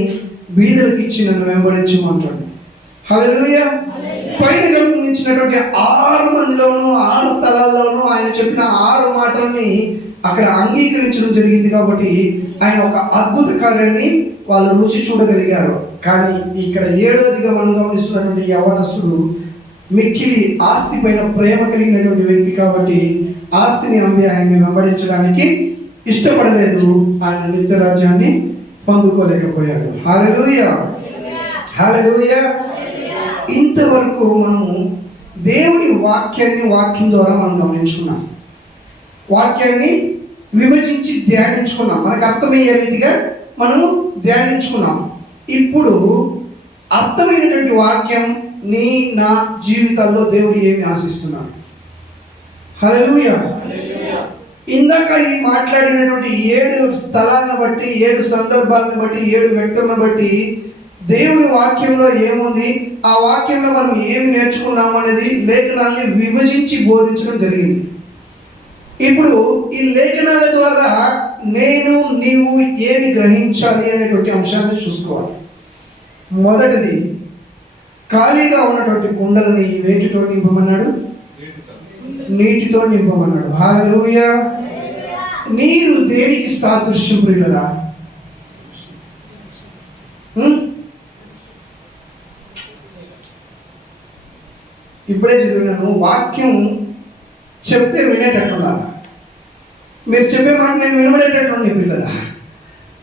బీదలకు ఇచ్చి నన్ను వెంబడించమంటాడు. హల్లెలూయా. పైన గమనించినటువంటి 6 మందిలోనూ 6 స్థలాల్లోనూ ఆయన చెప్పిన 6 మాటల్ని అక్కడ అంగీకరించడం జరిగింది. కాబట్టి ఆయన ఒక అద్భుత కార్యాన్ని వాళ్ళు రుచి చూడగలిగారు. కానీ ఇక్కడ 7వదిగా మనం గమనిస్తున్నటువంటి యవనస్తుడు మిక్కిలి ఆస్తి పైన ప్రేమ కలిగినటువంటి వ్యక్తి కాబట్టి ఆస్తిని అమ్మి ఆయన్ని వెంబడించడానికి ఇష్టపడలేదు. ఆయన నిత్య రాజ్యాన్ని పొందుకోలేకపోయాడు. హల్లెలూయా, హల్లెలూయా. ఇంతవరకు మనము దేవుని వాక్యం ద్వారా మనం గమనించుకున్నాం. వాక్యాన్ని విభజించి ధ్యానించుకున్నాం. మనకు అర్థమయ్యే రీతిగా మనము ధ్యానించుకున్నాం. ఇప్పుడు అర్థమైనటువంటి వాక్యం నా జీవితాల్లో దేవుడు ఏమి ఆశిస్తున్నాడు. హల్లెలూయా. ఇందాక ఈ మాట్లాడినటువంటి 7 స్థలాలను బట్టి, 7 సందర్భాలను బట్టి, 7 వ్యక్తులను బట్టి దేవుని వాక్యంలో ఏముంది, ఆ వాక్యంలో మనం ఏమి నేర్చుకున్నాము అనేది లేఖనాల్ని విభజించి బోధించడం జరిగింది. ఇప్పుడు ఈ లేఖనాల ద్వారా నీవు ఏమి గ్రహించాలి అనేటువంటి అంశాన్ని చూసుకోవాలి. మొదటిది, ఖాళీగా ఉన్నటువంటి కుండలని వేటితో నింపమన్నాడు? నీటితో నింపమన్నాడు. హల్లెలూయా. నీరు దేనికి సాదృశ్యం ప్రియులరా? ఇప్పుడే చదివినాను. వాక్యం చెప్తే వినేటట్లున్నారా? మీరు చెప్పే మాట నేను వినబడేటట్లుంది పిల్లరా.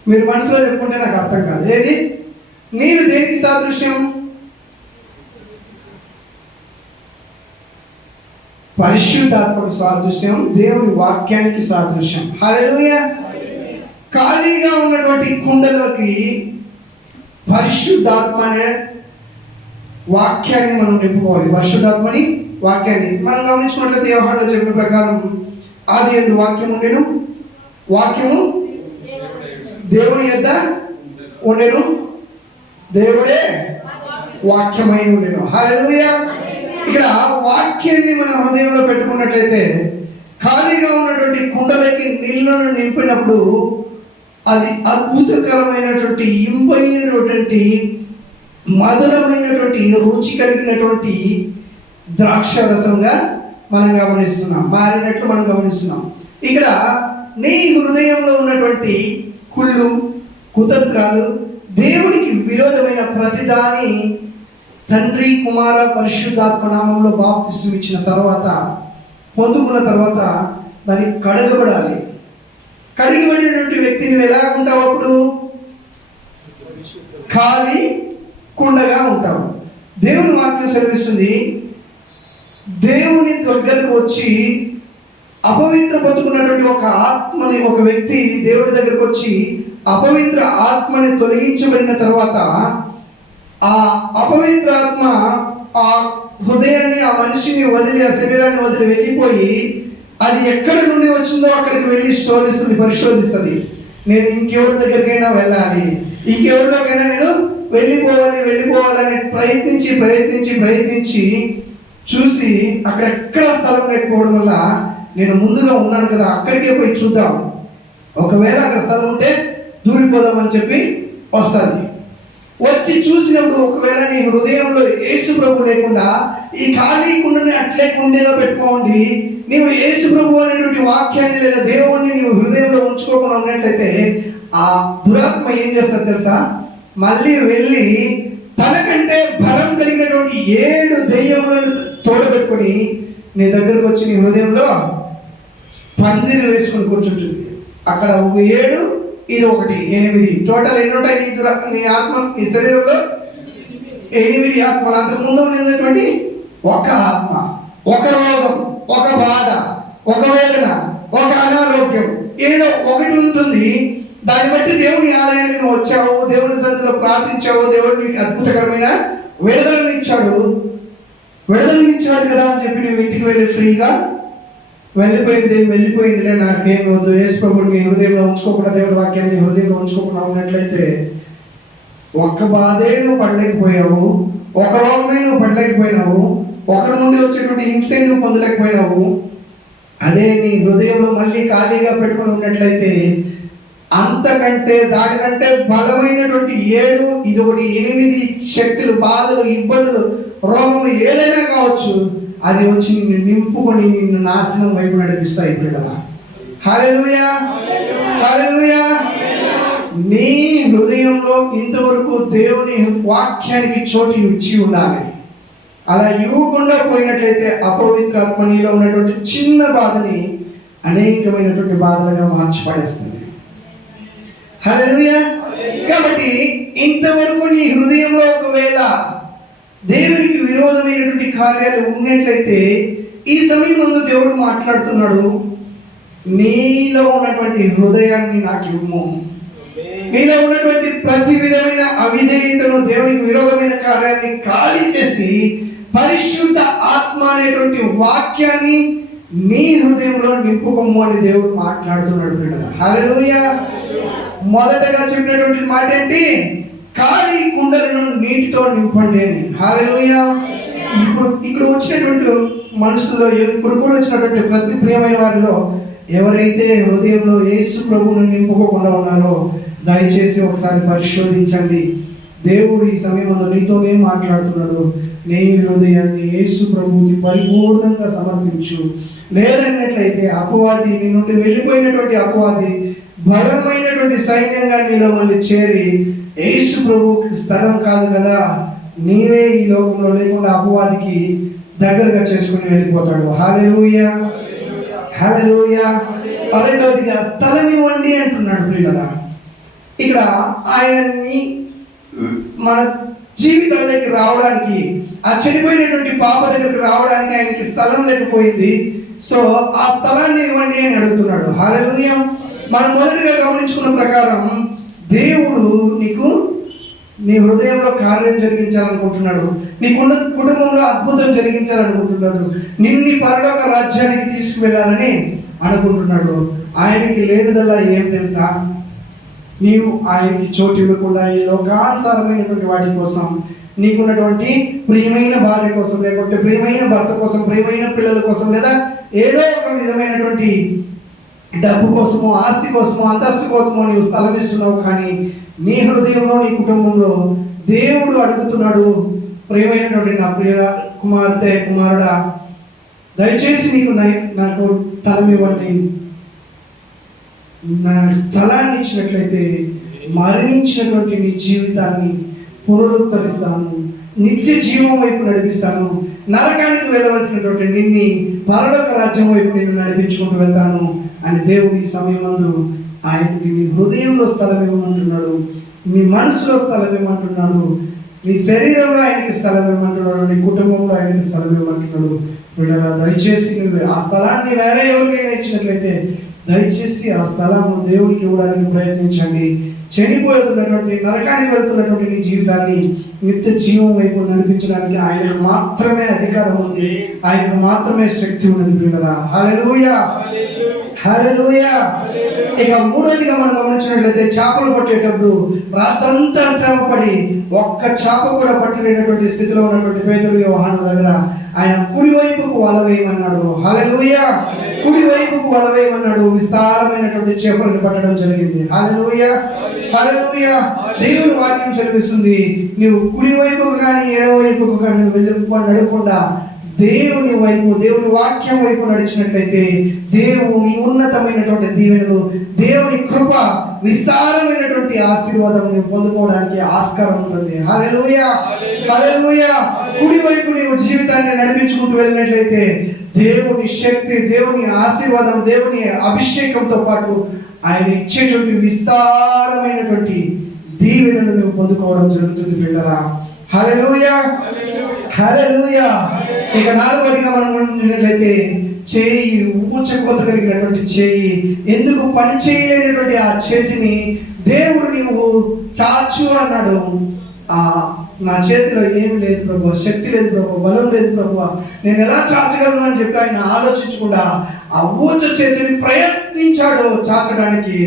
మీరు మనసులో చెప్పుకుంటే నాకు అర్థం కాదు. ఏది నీరు దేనికి సాదృశ్యం? పరిశుద్ధాత్మకు సాదృశ్యం, దేవుని వాక్యానికి సాదృశ్యం. హల్లెలూయా. ఖాళీగా ఉన్నటువంటి కుండలోకి పరిశుద్ధాత్మ అనే వాక్యాన్ని మనం నింపుకోవాలి. పరిశుద్ధాత్మని వాక్యాన్ని మనం గమనించుకున్నట్లయితే యోహానులో చెప్పిన ప్రకారం ఆదియందు వాక్యం ఉండెను, వాక్యము దేవుని యొద్ద ఉండెను, దేవుడే వాక్యమై ఉండెను. హల్లెలూయా. ఇక్కడ వాక్యాన్ని మన హృదయంలో పెట్టుకున్నట్లయితే ఖాళీగా ఉన్నటువంటి కుండలకి నీళ్లను నింపినప్పుడు అది అద్భుతకరమైనటువంటి, ఇంపైనటువంటి, మధురమైనటువంటి, రుచి కలిగినటువంటి ద్రాక్ష రసంగా మనం గమనిస్తున్నాం, మారినట్లు మనం గమనిస్తున్నాం. ఇక్కడ నీ హృదయంలో ఉన్నటువంటి కుళ్ళు, కుతంత్రాలు, దేవునికి విరోధమైన ప్రతిదాని తండ్రి, కుమార, పరిశుద్ధాత్మ నామంలో బాప్తిస్మం ఇచ్చిన తర్వాత, పొందుకున్న తర్వాత దాన్ని కడగబడాలి. కడిగిబడినటువంటి వ్యక్తిని ఎలా ఉంటావు? అప్పుడు ఖాళీ కుండగా ఉంటావు. దేవుని వాక్యం సెలవిస్తుంది, దేవుని దగ్గరకు వచ్చి అపవిత్ర బతుకున్నటువంటి ఒక ఆత్మని, ఒక వ్యక్తి దేవుడి దగ్గరకు వచ్చి అపవిత్ర ఆత్మని తొలగించబడిన తర్వాత ఆ అపవిత్ర ఆత్మ ఆ హృదయాన్ని, ఆ మనిషిని వదిలి, ఆ శరీరాన్ని వదిలి వెళ్ళిపోయి అది ఎక్కడి నుండి వచ్చిందో అక్కడికి వెళ్ళి శోధిస్తుంది, పరిశోధిస్తుంది. నేను ఇంకెవరి దగ్గరికైనా వెళ్ళాలి, ఇంకెవరిలోకైనా నేను వెళ్ళిపోవాలని ప్రయత్నించి చూసి అక్కడ ఎక్కడ స్థలం లేకపోవడం వల్ల నేను ముందుగా ఉన్నాను కదా, అక్కడికే పోయి చూద్దాం, ఒకవేళ అక్కడ స్థలం ఉంటే దూరిపోదామని చెప్పి వస్తుంది. వచ్చి చూసినప్పుడు ఒకవేళ నీ హృదయంలో యేసు ప్రభు లేకుండా ఈ ఖాళీ కుండని అట్లే కుండీలో పెట్టుకోండి, నీవు యేసు ప్రభు అనేటువంటి వాక్యాన్ని లేదా దేవుణ్ణి నీవు హృదయంలో ఉంచుకోకుండా ఉన్నట్లయితే ఆ దురాత్మ ఏం చేస్తుంది తెలుసా? మళ్ళీ వెళ్ళి తనకంటే బలం కలిగినటువంటి 7 దెయ్యములను తోడబెట్టుకొని నీ దగ్గరకు వచ్చి నీ హృదయంలో పందిరి వేసుకొని కూర్చుంటుంది. అక్కడ 7, ఇది 1, 8. టోటల్ ఎన్ని ఉంటాయి నీ ఆత్మ, నీ శరీరంలో 8 ఆత్మలు. అంతకుముందు ఉండేటువంటి ఒక ఆత్మ, ఒక రోగం, ఒక బాధ, ఒక వేదన, ఒక అనారోగ్యం, ఏదో ఒకటి ఉంటుంది. దాన్ని బట్టి దేవుని ఆలయానికి నువ్వు వచ్చావు, దేవుని సన్నిధిలో ప్రార్థించావు, దేవుడు నీకు అద్భుతకరమైన విడుదలనిచ్చాడు కదా అని చెప్పి నువ్వు ఇంటికి వెళ్ళి ఫ్రీగా వెళ్ళిపోయిందిలే, నాకేం వద్దు, యేసు ప్రభువుని నీ హృదయంలో ఉంచుకోకుండా, దేవుడి వాక్యాన్ని నీ హృదయంలో ఉంచుకోకుండా ఉన్నట్లయితే ఒక్క బాధే నువ్వు పడలేకపోయావు, ఒక రోగమే నువ్వు పడలేకపోయినావు, ఒకరి నుండి వచ్చేటువంటి హింస నువ్వు పొందలేకపోయినావు. అదే నీ హృదయంలో మళ్ళీ ఖాళీగా పెట్టుకొని ఉన్నట్లయితే అంతకంటే దానికంటే బలమైనటువంటి 7, ఇది 8 శక్తులు, బాధలు, ఇబ్బందులు, రోగములు ఏదైనా కావచ్చు, అది వచ్చి నిన్ను నింపుకొని నిన్ను నాశనం వైపు నడిపిస్తాయి. పిల్లలా, హల్లెలూయా, హల్లెలూయా. నీ హృదయంలో ఇంతవరకు దేవుని వాక్యానికి చోటు ఇచ్చి ఉండాలి. అలా ఇవ్వకుండా పోయినట్లయితే అపవిత్రాత్మ నీలో ఉన్నటువంటి చిన్న బాధని అనేకమైనటువంటి బాధలుగా మార్చిపడేస్తుంది. హల్లెలూయా. కాబట్టి ఇంతవరకు నీ హృదయంలో ఒకవేళ దేవునికి విరోధమైనటువంటి కార్యాలు ఉన్నట్లయితే ఈ సమయం ముందు దేవుడు మాట్లాడుతున్నాడు, నీలో ఉన్నటువంటి హృదయాన్ని నాకు ఇవ్వు, నీలో ఉన్నటువంటి ప్రతి విధమైన అవిధేయతను, దేవునికి విరోధమైన కార్యాన్ని ఖాళీ చేసి పరిశుద్ధ ఆత్మ అనేటువంటి వాక్యాన్ని నీ హృదయంలో నింపుకోము అని దేవుడు మాట్లాడుతున్నాడు. హల్లెలూయా. మొదటగా చెప్పినటువంటి మాట ఏంటి? ఖాళీ కుండలను నీటితో నింపండి అని. హల్లెలూయా. ఇక్కడ వచ్చినటువంటి మనుషుల్లో, ఇప్పుడు కూడా వచ్చినటువంటి ప్రతి ప్రియమైన వారిలో ఎవరైతే హృదయంలో యేసు ప్రభువును నింపుకోకుండా ఉన్నారో దయచేసి ఒకసారి పరిశోధించండి. దేవుడు ఈ సమయంలో నీతోనే మాట్లాడుతున్నాడు. నీ హృదయాన్ని యేసు ప్రభువుకి పరిపూర్ణంగా సమర్పించు. లేదన్నట్లయితే అపవాది, నీ నుండి వెళ్ళిపోయినటువంటి అపవాది బలమైనటువంటి సైన్యంగా నీలో మళ్ళీ చేరి యేసు ప్రభువుకి స్థలం కాదు కదా, నీవే ఈ లోకంలో లేకుండా అపవాదికి దగ్గరగా చేసుకుని వెళ్ళిపోతాడు. హల్లెలూయా, హల్లెలూయా. రెండవదిగా స్థలం ఇవ్వండి అంటున్నాడు. ప్రియులారా, ఇక్కడ ఆయనని మన జీవితాలకి రావడానికి, ఆ చనిపోయినటువంటి పాప దగ్గరికి రావడానికి ఆయనకి స్థలం లేకపోయింది. సో ఆ స్థలాన్ని ఇవ్వండి అని అడుగుతున్నాడు. హల్లెలూయా. మనం మొదటిగా గమనించుకున్న ప్రకారం దేవుడు నీకు నీ హృదయంలో కార్యం జరిగించాలనుకుంటున్నాడు, నీ కుటుంబంలో అద్భుతం జరిగించాలనుకుంటున్నాడు, నిన్ను పరలోక రాజ్యానికి తీసుకువెళ్ళాలని అనుకుంటున్నాడు. ఆయనకి లేనిదల్లా ఏం తెలుసా? నీవు ఆయనకి చోటు ఇవ్వకుండా ఈ లోకానుసారమైనటువంటి వాటి కోసం, నీకున్నటువంటి ప్రియమైన భార్య కోసం, లేకుంటే ప్రియమైన భర్త కోసం, ప్రియమైన పిల్లల కోసం, లేదా ఏదో ఒక విధమైనటువంటి డబ్బు కోసమో, ఆస్తి కోసమో, అంతస్తు కోసమో నీవు స్థలం ఇస్తున్నావు. కానీ నీ హృదయంలో, నీ కుటుంబంలో దేవుడు అడుగుతున్నాడు, ప్రియమైనటువంటి నా ప్రియ కుమార్తె, కుమారుడా, దయచేసి నాకు స్థలం ఇవ్వండి. నా స్థలాన్ని ఇచ్చినట్లయితే మరణించినటువంటి నీ జీవితాన్ని పునరుద్ధరిస్తాను, నిత్య జీవం వైపు నడిపిస్తాను, నరకానికి వెళ్ళవలసినటువంటి నిన్ను పరలోక రాజ్యం వైపు నిన్ను నడిపించుకుంటూ వెళ్తాను అని దేవుడు ఈ సమయమందు ఆయనకి నీ హృదయంలో స్థలం ఇవ్వమంటున్నాడు, నీ మనసులో స్థలం ఇవ్వమంటున్నాడు. నీ శరీరంలో ఆయనకి స్థలం ఇవ్వమంటున్నాడు, నీ కుటుంబంలో ఆయనకి స్థలం ఇవ్వమంటున్నాడు. వీళ్ళ దయచేసి నువ్వు ఆ స్థలాన్ని వేరే ఎవరికైనా ఇచ్చినట్లయితే దయచేసి ఆ స్థలాన్ని దేవుడికి ఇవ్వడానికి ప్రయత్నించండి. చనిపోతున్నటువంటి నరకానికి వెళ్తున్నటువంటి నీ జీవితాన్ని నిత్య జీవం వైపు నడిపించడానికి ఆయనకు మాత్రమే అధికారం ఉంది, ఆయనకు మాత్రమే శక్తి ఉన్నది ప్రియులారా. హల్లెలూయా, హల్లెలూయా. ఇక మూడోదిగా మనం గమనించినట్లయితే చేపలు పట్టేటప్పుడు రాత్రంతా శ్రమపడి ఒక్క చేప కూడా పట్టలేనటువంటి స్థితిలో ఉన్నటువంటి పేతురు యోహాను దగ్గర ఆయన కుడి వైపుకు వల వేయమన్నాడు. హల్లెలూయా, కుడి వైపుకు వల వేయమన్నాడు. విస్తారమైనటువంటి చేపలను పట్టడం జరిగింది. హల్లెలూయా, హల్లెలూయా. దేవుని వాక్యం సెలవిస్తుంది, నీవు కుడి వైపుకు కానీ ఎడమ వైపుకు కానీ నడవకుండా దేవుని వైపు, దేవుని వాక్యం వైపు నడిచినట్లయితే దేవుని ఉన్నతమైనటువంటి దీవెనలు, దేవుని కృప, విస్తారమైనటువంటి ఆశీర్వాదం నీవు పొందుకోవడానికి ఆస్కారం ఉంటుంది. హల్లెలూయా, హల్లెలూయా. కుడి వైపు నీవు జీవితాన్ని నడిపించుకుంటూ వెళ్ళినట్లయితే దేవుని శక్తి, దేవుని ఆశీర్వాదం, దేవుని అభిషేకంతో పాటు ఆయన ఇచ్చేటువంటి విస్తారమైనటువంటి దీవెనలు నువ్వు పొందుకోవడం జరుగుతుంది పిల్లరా. హల్లెలూయా, హల్లెలూయా. ఇక నాలుగోదిగా మనం చూసినట్లయితే చేయి, ఊచకోత కలిగినటువంటి చేయి, ఎందుకు పని చేయలేనటువంటి ఆ చేతిని దేవుడు నీవు చాచు అన్నాడు. నా చేతిలో ఏమి లేదు ప్రభు, శక్తి లేదు ప్రభు, బలం లేదు ప్రభు, నేను ఎలా చాచగలను అని చెప్పి ఆయన ఆలోచించకుండా ఆ ఊచ చేతిని ప్రయత్నించాడు చాచడానికి.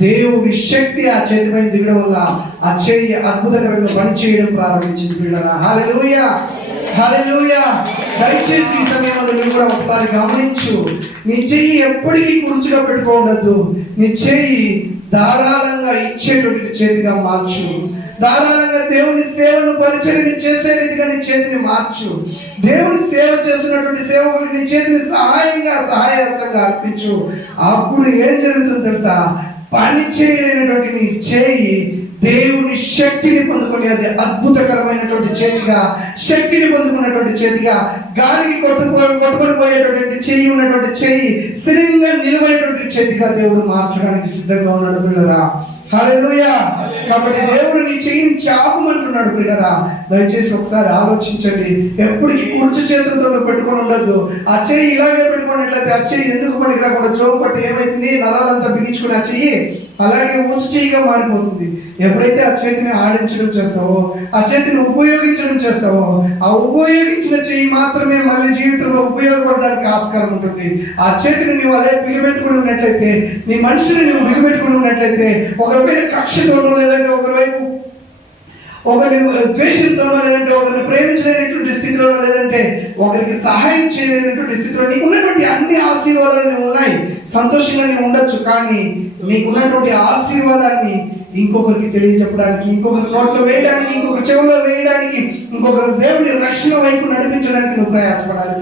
దేవుడి శక్తి ఆ చేతి పైన దిగడం వల్ల ఆ చేయి అద్భుతకరంగా పనిచేయడం ప్రారంభించింది పిల్లరా. హల్లెలూయా, హల్లెలూయా. దయచేసి ఈ సమయంలో నువ్వు కూడా ఒకసారి గమనించు, నీ చెయ్యి ఎప్పటికీ కుర్చీలో పెట్టుకోవద్దు. నీ చెయ్యి ధారాళంగా ఇచ్చేటువంటి చేతిగా మార్చు. ధారాళంగా దేవుని సేవను పరిచర్య చేసే రీతిగా నీ చేతిని మార్చు. దేవుని సేవ చేస్తున్నటువంటి సేవకులు నీ చేతిని సహాయహస్తంగా అర్పించు. అప్పుడు ఏం జరుగుతుందో తెలుసా, పని చేయలేనటువంటి నీ చేయి దేవుని శక్తిని పొందుకొని అది అద్భుతకరమైనటువంటి చేతిగా, శక్తిని పొందుకున్నటువంటి చేతిగా, గాలికి కొట్టుకొని పోయేటువంటి చెయ్యి ఉన్నటువంటి చెయ్యి స్థిరంగా నిలబడేటువంటి చేతిగా దేవుడు మార్చడానికి సిద్ధంగా ఉన్నాడు పిల్లరా. హల్లెలూయా. కాబట్టి దేవుడు నీ చెయ్యిని చాపమంటున్నాడు పిల్లరా. దయచేసి ఒకసారి ఆలోచించండి. ఎప్పటికీ కుర్చీ చేతులతో పెట్టుకొని ఉండద్దు. ఆ చెయ్యి ఇలాగే పెట్టుకున్నట్లయితే ఆ చెయ్యి ఎందుకు పనికి రాకుండా జోము పట్టి ఏమైతుంది, నరాలంతా బిగించుకుని ఆ చెయ్యి అలాగే ఊచి చెయ్యిగా మారిపోతుంది. ఎప్పుడైతే ఆ చేతిని ఆడించడం చేస్తావో, ఆ చేతిని ఉపయోగించడం చేస్తావో, ఆ ఉపయోగించిన చెయ్యి మాత్రమే మళ్ళీ జీవితంలో ఉపయోగపడడానికి ఆస్కారం ఉంటుంది. ఆ చేతిని నువ్వు అదే బిగిపెట్టుకుని ఉన్నట్లయితే, నీ మనిషిని నువ్వు బిగిపెట్టుకుని ఉన్నట్లయితే, ఒకరిపైన కక్షతోనో లేదంటే ఒకరివైపు ఒకరిని ద్వేషంతోనో లేదంటే ఒకరిని ప్రేమించలేనటువంటి స్థితిలోనో లేదంటే ఒకరికి సహాయం చేయలేనటువంటి స్థితిలో నీకు ఉన్నటువంటి అన్ని ఆశీర్వాదాలు ఉన్నాయి. సంతోషంగా నీవు ఉండొచ్చు, కానీ నీకున్నటువంటి ఆశీర్వాదాన్ని ఇంకొకరికి తెలియజెప్పడానికి, ఇంకొకరి నోట్లో వేయడానికి, ఇంకొకరి చెవుల్లో వేయడానికి, ఇంకొకరి దేవుని రక్షణ వైపు నడిపించడానికి నువ్వు ప్రయాసపడాలి.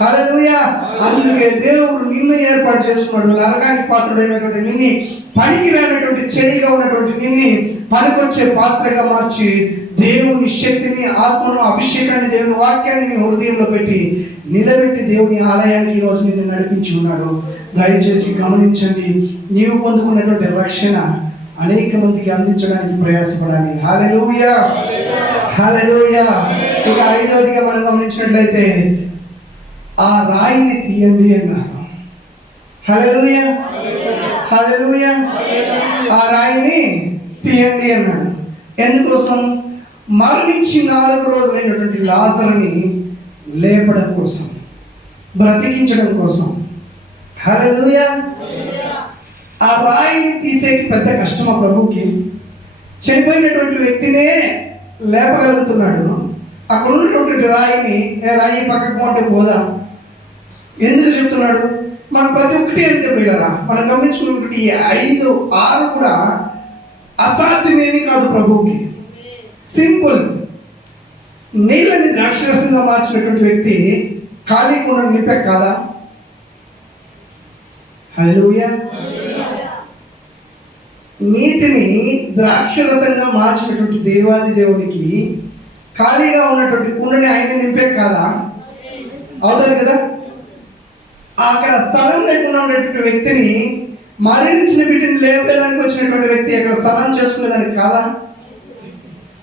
హల్లెలూయా. అందుకే దేవుడు నిన్ను ఏర్పాటు చేసుకున్నాడు. నరకానికి పాత్రుడైనటువంటి నిన్ని, పనికి రానటువంటి చెరిగా ఉన్నటువంటి నిన్ని పనికొచ్చే పాత్రగా మార్చి దేవుని శక్తిని, ఆత్మను, అభిషేకాన్ని, దేవుని వాక్యాన్ని నీ హృదయంలో పెట్టి నిలబెట్టి దేవుని ఆలయానికి ఈరోజు నిన్ను నడిపించి ఉన్నాడు. దయచేసి గమనించండి, నీవు పొందుకున్నటువంటి రక్షణ అనేక మందికి అందించడానికి ప్రయాసపడాలి. హల్లెలూయా, హల్లెలూయా. ఇక ఐదవదిగా మనం గమనించినట్లయితే ఆ రాయిని తీయండి అన్నారు. హల్లెలూయా, హల్లెలూయా. ఆ రాయిని తీయండి అన్నాడు. ఎందుకోసం? మరణించి 4 రోజులైనటువంటి లాజరుని లేపడం కోసం, బ్రతికించడం కోసం. హల్లెలూయా. ఆ రాయిని తీసేకి పెద్ద కష్టమా ప్రభుకి? చనిపోయినటువంటి వ్యక్తినే లేపగలుగుతున్నాడు. అక్కడ ఉన్నటువంటి రాయిని, రాయి పక్కకు పోతే పోదా? ఎందుకు చెప్తున్నాడు? మనం ప్రతి ఒక్కటి అంతే పిల్లరా. మనం గమనించుకున్నటువంటి 5, 6 కూడా అసాధ్యమేమీ కాదు ప్రభువుకి. సింపుల్. నీళ్ళని ద్రాక్షరసంగా మార్చినటువంటి వ్యక్తి ఖాళీ కుండను నింపే కాదా? హల్లెలూయా. నీటిని ద్రాక్షరసంగా మార్చినటువంటి దేవాది దేవుడికి ఖాళీగా ఉన్నటువంటి కుండని ఆయన నింపే కాదా? అవుతారు కదా. అక్కడ స్థలం లేకుండా ఉన్నటువంటి వ్యక్తిని, మరణించిన వీటిని లేపేదానికి వచ్చినటువంటి వ్యక్తి అక్కడ స్థలం చేసుకునేదానికి కాదా?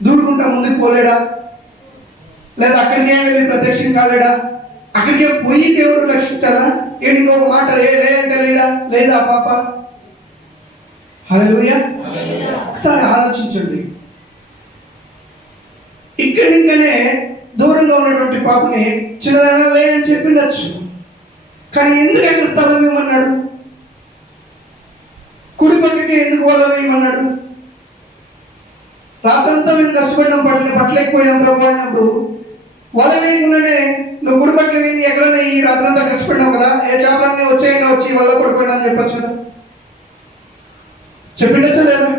దూడుకుంటా ముందుకు పోలేడా? లేదా అక్కడికే వెళ్ళి ప్రత్యక్షం కాలేడా? అక్కడికే పోయి దేవుడు రక్షించాలా? ఇంకొక మాట లే అంటే లేదా పాప? హల్లెలూయా. ఒకసారి ఆలోచించండి. ఇక్కడి ఇంకనే దూరంగా ఉన్నటువంటి పాపని చిన్నదైనా లే అని చెప్పిండొచ్చు, కానీ ఎందుకు ఎక్కడ స్థలం ఇవ్వమన్నాడు? కుడి పక్కకి ఎందుకు వల వేయమన్నాడు? రాత్రంతా మేము కష్టపడినాం, పట్టలేకపోయినాం ప్రభు అన్నప్పుడు వల వేయకుండానే నువ్వు కుడి పక్క వేయండి, ఎక్కడన్నా ఈ రాత్రంతా కష్టపడినావు కదా, ఏ చేపలన్నీ వచ్చేయండి వచ్చి వల్ల పడిపోయినా అని చెప్పచ్చు కదా, చెప్పిండొచ్చా లేదా?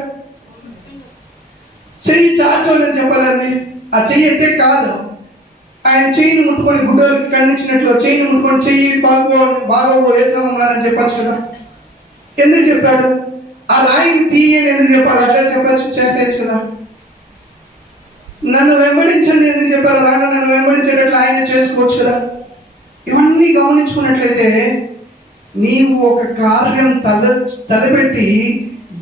చెయ్యి చాచోళ్ళని చెప్పాలండి. ఆ చెయ్యి ఎత్తే కాదు, ఆయన చెయ్యిని ముట్టుకొని గుడ్డలకి ఖండించినట్లు చెయ్యిని ముట్టుకొని చెయ్యి బాగా వేసినామని చెప్పచ్చు కదా. ఎందుకు చెప్పాడు? ఆ రాయిని తీయని ఎందుకు చెప్పాడు? అట్లా చెప్పచ్చు, చేసేయచ్చు కదా. నన్ను వెంబడించండి ఎందుకు చెప్పారు? రాను నన్ను వెంబడించేటట్లు ఆయన చేసుకోవచ్చు కదా. ఇవన్నీ గమనించుకున్నట్లయితే నీవు ఒక కార్యం తలపెట్టి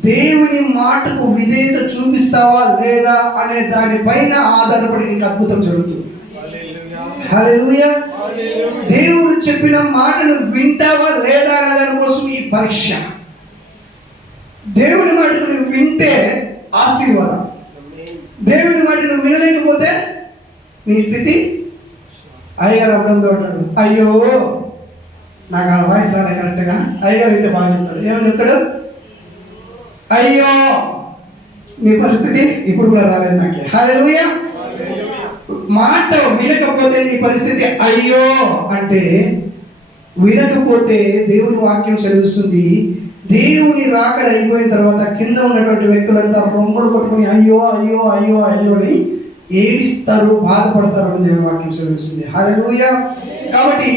దేవుని మాటకు విధేయత చూపిస్తావా లేదా అనే దానిపైన ఆధారపడి నీకు అద్భుతం జరుగుతుంది. హల్లెలూయా. దేవుడు చెప్పిన మాటను వింటావా లేదా అనే దానికోసం ఈ పరీక్ష. దేవుని మాటను నువ్వు వింటే ఆశీర్వాదం, దేవుని మాట నువ్వు వినలేకపోతే నీ స్థితి. అయ్యగారు అర్థంతో ఉంటాడు, అయ్యో నాకు ఆ వాయిస్ రాలే కరెక్ట్గా. అయ్యగారు అయితే బాగా చెప్తాడు. ఏమని చెప్తాడు? అయ్యో నీ పరిస్థితి ఇప్పుడు కూడా రాలేదు నాకు. హల్లెలూయా. మాట వినకపోతే నీ పరిస్థితి అయ్యో అంటే, వినకపోతే దేవుని వాక్యం చదివిస్తుంది, దేవుని రాకడ అయిపోయిన తర్వాత కింద ఉన్నటువంటి వ్యక్తులంతా రొమ్ములు కొట్టుకుని అయ్యో అయ్యో అయ్యో అయ్యో అని ఏడిస్తారు, బాధపడతారు అని దేవుని వాక్యం చదివిస్తుంది. హల్లెలూయా. కాబట్టి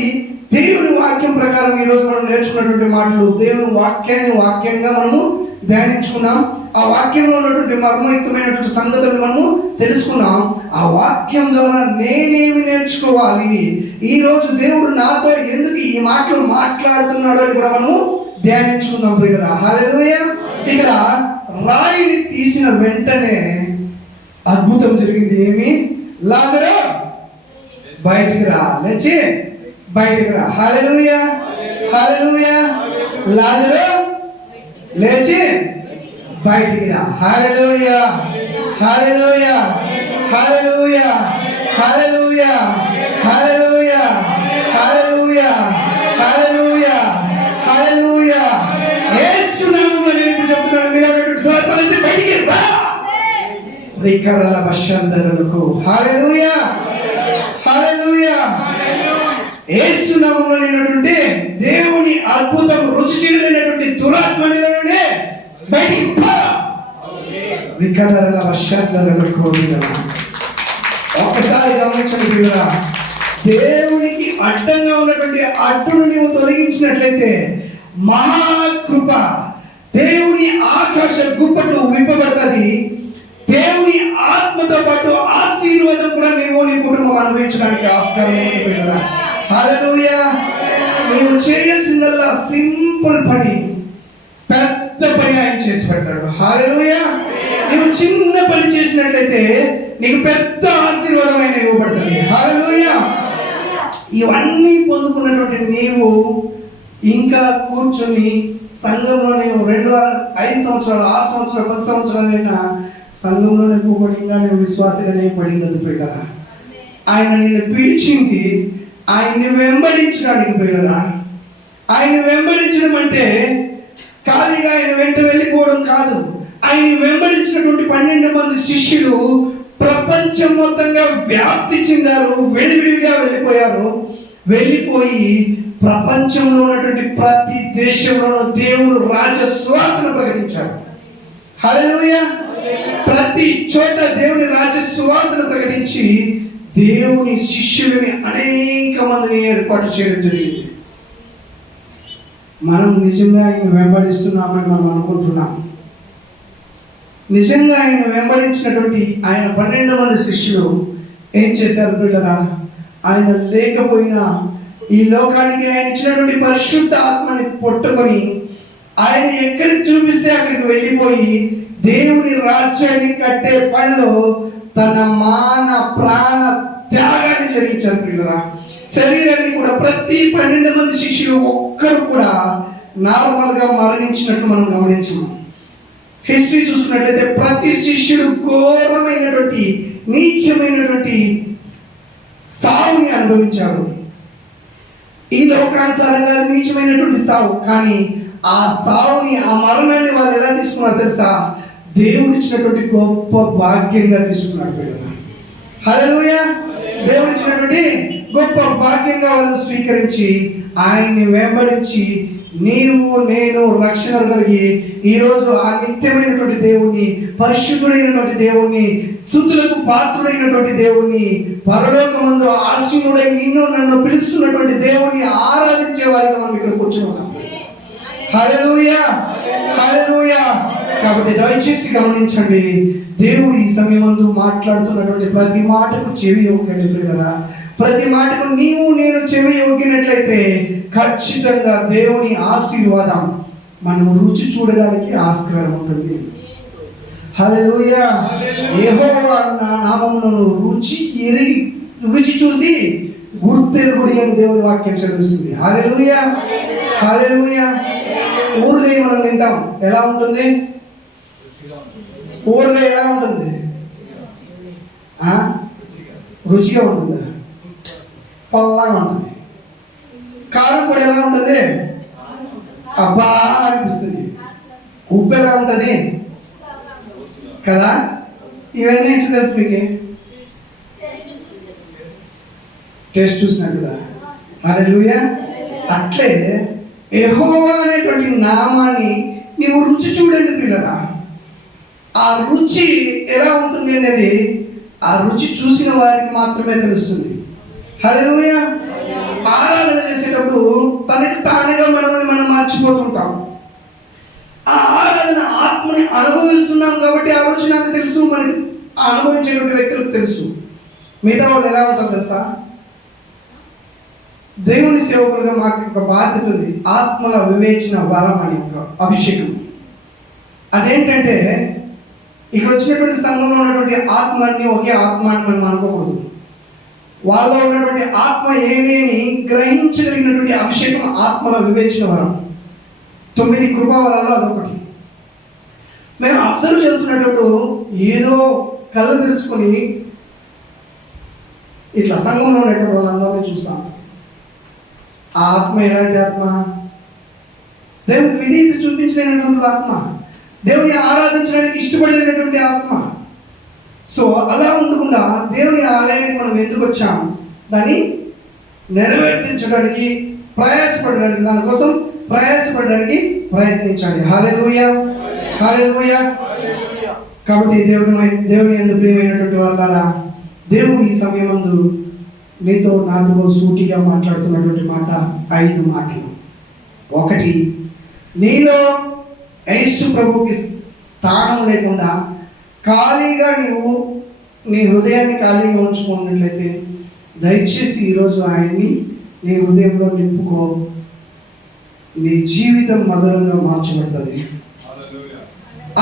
దేవుని వాక్యం ప్రకారం ఈరోజు మనం నేర్చుకున్నటువంటి మాటలు, దేవుని వాక్యంగా మనము ధ్యానించుకున్నాం. ఆ వాక్యంలో ఉన్నటువంటి మర్మయుక్తమైనటువంటి సంగతులు మనము తెలుసుకున్నాం. ఆ వాక్యం ద్వారా నేనేమి నేర్చుకోవాలి, ఈ రోజు దేవుడు నాతో ఎందుకు ఈ మాటలు మాట్లాడుతున్నాడో అని కూడా మనము ధ్యానించుకుందాం ప్రియులారా. హల్లెలూయా. ఇక్కడ రాయిని తీసిన వెంటనే అద్భుతం జరిగింది. ఏమి? లాజరు బయటికి రా, లేచి బయటికి రా. హల్లెలూయా. హల్లెలూయా. లాజరు లేచి బయటికి రా. హల్లెలూయా. హల్లెలూయా. హల్లెలూయా. హల్లెలూయా. హల్లెలూయా. హల్లెలూయా. హల్లెలూయా. హల్లెలూయా. యేసు నామములో నేను ఇప్పుడు చెప్తున్నాను, మీరు త్వరపడి బయటికి రా. రికరల బషందరులకు. హల్లెలూయా. హల్లెలూయా. యేసు నామములో ఉన్నటువంటి దేవుని అద్భుతం రుచి చూడలేనటువంటి దురాత్మనిలోనే బయటికి రా. రికరల బషందరులకు. ఒకసారి గమనించండి ప్రియులారా, దేవునికి అడ్డంగా ఉన్నటువంటి అడ్డును నీవు తొలగించినట్లయితే మహాకృప, దేవుని ఆకాశ గుప్పట్లు విప్పబడుతుంది. దేవుని ఆత్మతో పాటు ఆశీర్వాదం కూడా నీవు నీ కుటుంబం అనుభవించడానికి ఆస్కారం ఉంది. హల్లెలూయా. నీవు చేయాల్సిందల్లా సింపుల్ పని, పెద్ద పని ఆయన చేసి పెడతాడు. హల్లెలూయా. నీవు చిన్న పని చేసినట్లయితే నీకు పెద్ద ఆశీర్వాదం ఆయన ఇవ్వబడుతుంది. హల్లెలూయా. ఇవన్నీ పొందుకున్నటువంటి నీవు ఇంకా కూర్చొని సంఘంలోనే 5 సంవత్సరాలు 6 సంవత్సరాలు 10 సంవత్సరాలైనా సంఘంలోనే కూకొని ఇంకా నేను విశ్వాసగానే పడినది ప్రియులారా. ఆయన నిన్ను పిలిచింది ఆయన్ని వెంబడించడానికి ప్రియులారా. ఆయన వెంబడించడం అంటే ఖాళీగా ఆయన వెంట వెళ్ళిపోవడం కాదు. ఆయన వెంబడించినటువంటి 12 మంది శిష్యులు ప్రపంచం మొత్తంగా వ్యాప్తి చెందారు, విడివిడిగా వెళ్ళిపోయారు. వెళ్ళిపోయి ప్రపంచంలో ఉన్నటువంటి ప్రతి దేశంలోనూ దేవుడు రాజ్య సువార్తను ప్రకటించాడు. హల్లెలూయా. ప్రతి చోట దేవుని రాజ్య సువార్తను ప్రకటించి దేవుని శిష్యులని అనేక మందిని ఏర్పాటు చేయడం జరిగింది. మనం నిజంగా ఆయన వెంబడిస్తున్నామని మనం అనుకుంటున్నాం. నిజంగా ఆయన వెంబడించినటువంటి ఆయన 12 మంది శిష్యులు ఏం చేశారు పిల్లరా? ఆయన లేకపోయినా ఈ లోకానికి ఆయన ఇచ్చినటువంటి పరిశుద్ధ ఆత్మని పట్టుకొని ఆయన ఎక్కడికి చూపిస్తే అక్కడికి వెళ్ళిపోయి దేవుని రాజ్యాన్ని కట్టే పనిలో తన మాన ప్రాణ త్యాగాన్ని జరిగించారు ప్రియులరా. శరీరాన్ని కూడా ప్రతి 12 మంది శిష్యులు ఒక్కరు కూడా నార్మల్ గా మరణించినట్టు మనం గమనించాం. హిస్టరీ చూసుకున్నట్లయితే ప్రతి శిష్యుడు ఘోరమైనటువంటి నీచమైనటువంటి సావుని అనుభవించారు. ఈ లోకానుసారంగా నీచమైనటువంటి సావు, కానీ ఆ సావుని, ఆ మరణాన్ని వాళ్ళు ఎలా తీసుకున్నారు తెలుసా? దేవుడు ఇచ్చినటువంటి గొప్ప భాగ్యంగా తీసుకున్నాడు. హల్లెలూయా. దేవుడు ఇచ్చినటువంటి గొప్ప భాగ్యంగా వాళ్ళు స్వీకరించి ఆయన్ని వెంబడించి నీవు నేను రక్షణ కలిగి ఈరోజు ఆ నిత్యమైనటువంటి దేవుణ్ణి, పరిశుద్ధుడైనటువంటి దేవుణ్ణి, స్తుతులకు పాత్రుడైనటువంటి దేవుణ్ణి, పరలోకమందు ఆశీనుడై నిన్ను నన్ను పిలుస్తున్నటువంటి దేవుణ్ణి ఆరాధించే వారిగా మనం ఇక్కడ కూర్చున్నాం. హల్లెలూయా, హల్లెలూయా. కాబట్టి దయచేసి గమనించండి, దేవుడు ఈ సమయమందు మాట్లాడుతున్నటువంటి ప్రతి మాటకు చెవి యొగ్గండి కదా. ప్రతి మాటకు నీవు నేను చెవి యొగ్గినట్లయితే ఖచ్చితంగా దేవుని ఆశీర్వాదం మనం రుచి చూడడానికి ఆస్కారం ఉంటుంది. హల్లెలూయా. యెహోవా నా నామమును రుచి చూసి గుర్తెరుగుడి అని దేవుని వాక్యం చదివిస్తుంది. హల్లెలూయా, హల్లెలూయా. ఊరగాయ మనం తింటాం, ఎలా ఉంటుంది? ఊరగాయ ఎలా ఉంటుంది? రుచిగా ఉంటుందా? పల్లాగా ఉంటుంది. కారం కూడా ఎలా ఉంటుంది? అబ్బా అనిపిస్తుంది. ఉప్పు ఎలా ఉంటుంది కదా? ఇవన్నీ ఏంటో తెలుసు మీకు? టేస్ట్ చూసినారు కదా. హల్లెలూయా. అట్లే యెహోవా అనేటువంటి నామాన్ని నీవు రుచి చూడండి పిల్లరా. ఆ రుచి ఎలా ఉంటుంది అనేది ఆ రుచి చూసిన వారికి మాత్రమే తెలుస్తుంది. హల్లెలూయా. ఆరాధన చేసేటప్పుడు తనకి తానుగా మనం మర్చిపోతుంటాం. ఆ ఆరాధన ఆత్మని అనుభవిస్తున్నాం కాబట్టి ఆ రుచి నాకు తెలుసు, మనకి అనుభవించేటువంటి వ్యక్తులకు తెలుసు. మిగతా వాళ్ళు ఎలా ఉంటారు తెలుసా? దేవుని సేవకులుగా మాకు ఒక బాధ్యత ఉంది, ఆత్మల వివేచన వరం అని ఒక అభిషేకం. అదేంటంటే ఇక్కడ వచ్చినటువంటి సంఘంలో ఉన్నటువంటి ఆత్మలన్నీ ఒకే ఆత్మ అని మనం అనుకోకూడదు. వాళ్ళలో ఉన్నటువంటి ఆత్మ ఏమేమి గ్రహించగలిగినటువంటి అభిషేకం ఆత్మల వివేచన వరం. 9 కృపావరాల్లో అదొకటి. మేము అబ్జర్వ్ చేస్తున్నప్పుడు ఏదో కళ్ళు తెరుచుకొని ఇట్లా సంఘంలో ఉన్నటువంటి వాళ్ళందరినీ చూస్తాం. ఆ ఆత్మ ఎలాంటి ఆత్మ? దేవునికి విధేయత చూపించలేనటువంటి ఆత్మ, దేవుని ఆరాధించడానికి ఇష్టపడలేనటువంటి ఆత్మ. సో అలా ఉండకుండా దేవుని ఆలయానికి మనం ఎందుకు వచ్చాం? దాన్ని నెరవేర్తించడానికి ప్రయాసపడడానికి, దానికోసం ప్రయాసపడడానికి ప్రయత్నించాలి. హల్లెలూయా, హల్లెలూయా. కాబట్టి దేవుని యందు ప్రియమైనటువంటి వాళ్ళారా, దేవుడు ఈ సమయమందు మీతో నాతో సూటిగా మాట్లాడుతున్నటువంటి మాట 5 మాటలు. 1, నీలో యేసు ప్రభువుకి స్థానం లేకుండా ఖాళీగా నీవు నీ హృదయాన్ని ఖాళీగా ఉంచుకున్నట్లయితే దయచేసి ఈరోజు ఆయన్ని నీ హృదయంలో నింపుకో. నీ జీవితం మధురంగా మార్చబడుతుంది.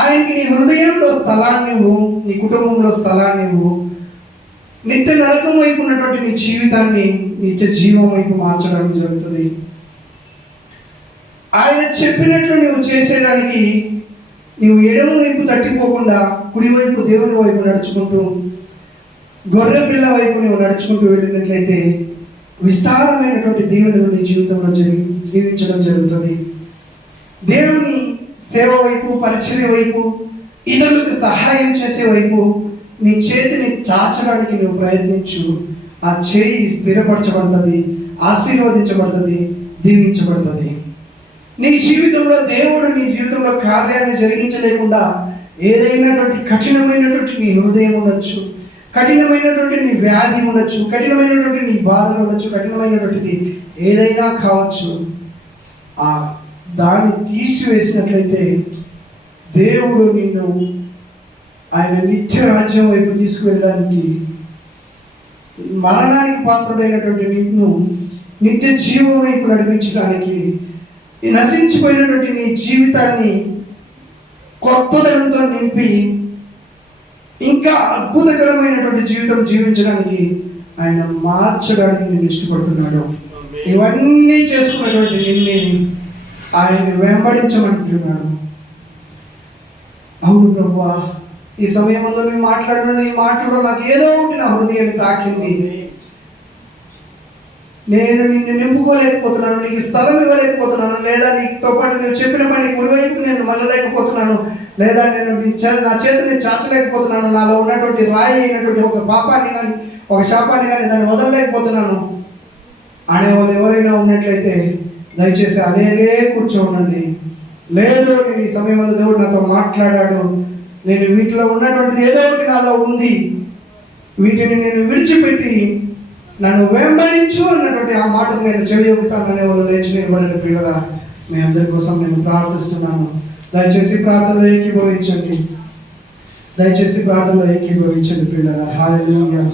ఆయనకి నీ హృదయంలో స్థలాన్ని ఇవ్వు, నీ కుటుంబంలో స్థలాన్ని ఇవ్వు. నిత్య నరకం వైపు ఉన్నటువంటి నీ జీవితాన్ని నిత్య జీవం వైపు మార్చడం జరుగుతుంది. ఆయన చెప్పినట్లు నువ్వు చేసేదానికి నీవు ఎడమ వైపు తట్టిపోకుండా కుడివైపు దేవుని వైపు నడుచుకుంటూ గొర్రె పిల్ల వైపు నువ్వు నడుచుకుంటూ వెళ్ళినట్లయితే విస్తారమైనటువంటి దీవెనలు నీ జీవితంలో జీవించడం జరుగుతుంది. దేవుని సేవ వైపు, పరిచర్య వైపు, ఇతరులకు సహాయం చేసే వైపు నీ చేతిని చాచడానికి నువ్వు ప్రయత్నించు. ఆ చేయి స్థిరపరచబడుతుంది, ఆశీర్వదించబడుతుంది, దీవించబడుతుంది. నీ జీవితంలో దేవుడు నీ జీవితంలో కార్యాన్ని జరిగించలేకుండా ఏదైనటువంటి కఠినమైనటువంటి నీ హృదయం ఉండొచ్చు, కఠినమైనటువంటి నీ వ్యాధి ఉండొచ్చు, కఠినమైనటువంటి నీ బాధలు ఉండొచ్చు, కఠినమైనటువంటిది ఏదైనా కావచ్చు. ఆ దాన్ని తీసివేసినట్లయితే దేవుడు నిన్ను ఆయన నిత్య రాజ్యం వైపు తీసుకువెళ్ళడానికి, మరణానికి పాత్రుడైనటువంటి నిన్ను నిత్య జీవం వైపు నడిపించడానికి, నశించిపోయినటువంటి నీ జీవితాన్ని కొత్తదనంతో నింపి ఇంకా అద్భుతకరమైనటువంటి జీవితం జీవించడానికి ఆయన మార్చడానికి నేను ఇష్టపడుతున్నాడు. ఇవన్నీ చేసుకున్నటువంటి నిన్ను ఆయన్ని వెంబడించమంటున్నాడు. అవును ప్రభువా, ఈ సమయంలో నేను మాట్లాడిన ఈ మాటలో నాకు ఏదో ఒకటి నా హృదయాన్ని తాకింది. నేను నిన్ను నింపుకోలేకపోతున్నాను, నీకు స్థలం ఇవ్వలేకపోతున్నాను, లేదా నీతో పాటు నేను చెప్పిన పని కుడివైపు నేను మళ్ళలేకపోతున్నాను, లేదా నేను నా చేతిని చాచలేకపోతున్నాను, నాలో ఉన్నటువంటి రాయి అయినటువంటి ఒక పాపాన్ని కానీ ఒక శాపాన్ని కానీ దాన్ని వదలలేకపోతున్నాను అనేవాళ్ళు ఎవరైనా ఉన్నట్లయితే దయచేసి అలాగే కూర్చోండి. లేదు, నేను ఈ సమయంలో దేవుడు నాతో మాట్లాడాడు, నేను వీటిలో ఉన్నటువంటిది ఏదో ఒకటి నాలో ఉంది, వీటిని నేను విడిచిపెట్టి నన్ను వెంబడించు అన్నటువంటి ఆ మాటకు నేను చెవి ఒప్పుతాననే వాళ్ళు లేచి నిలబడిన పిల్లగా మీ అందరి కోసం నేను ప్రార్థిస్తున్నాను. దయచేసి ప్రార్థనలో ఏకీభవించండి, దయచేసి ప్రార్థనలో ఏకీభవించండి పిల్లగా. హల్లెలూయా.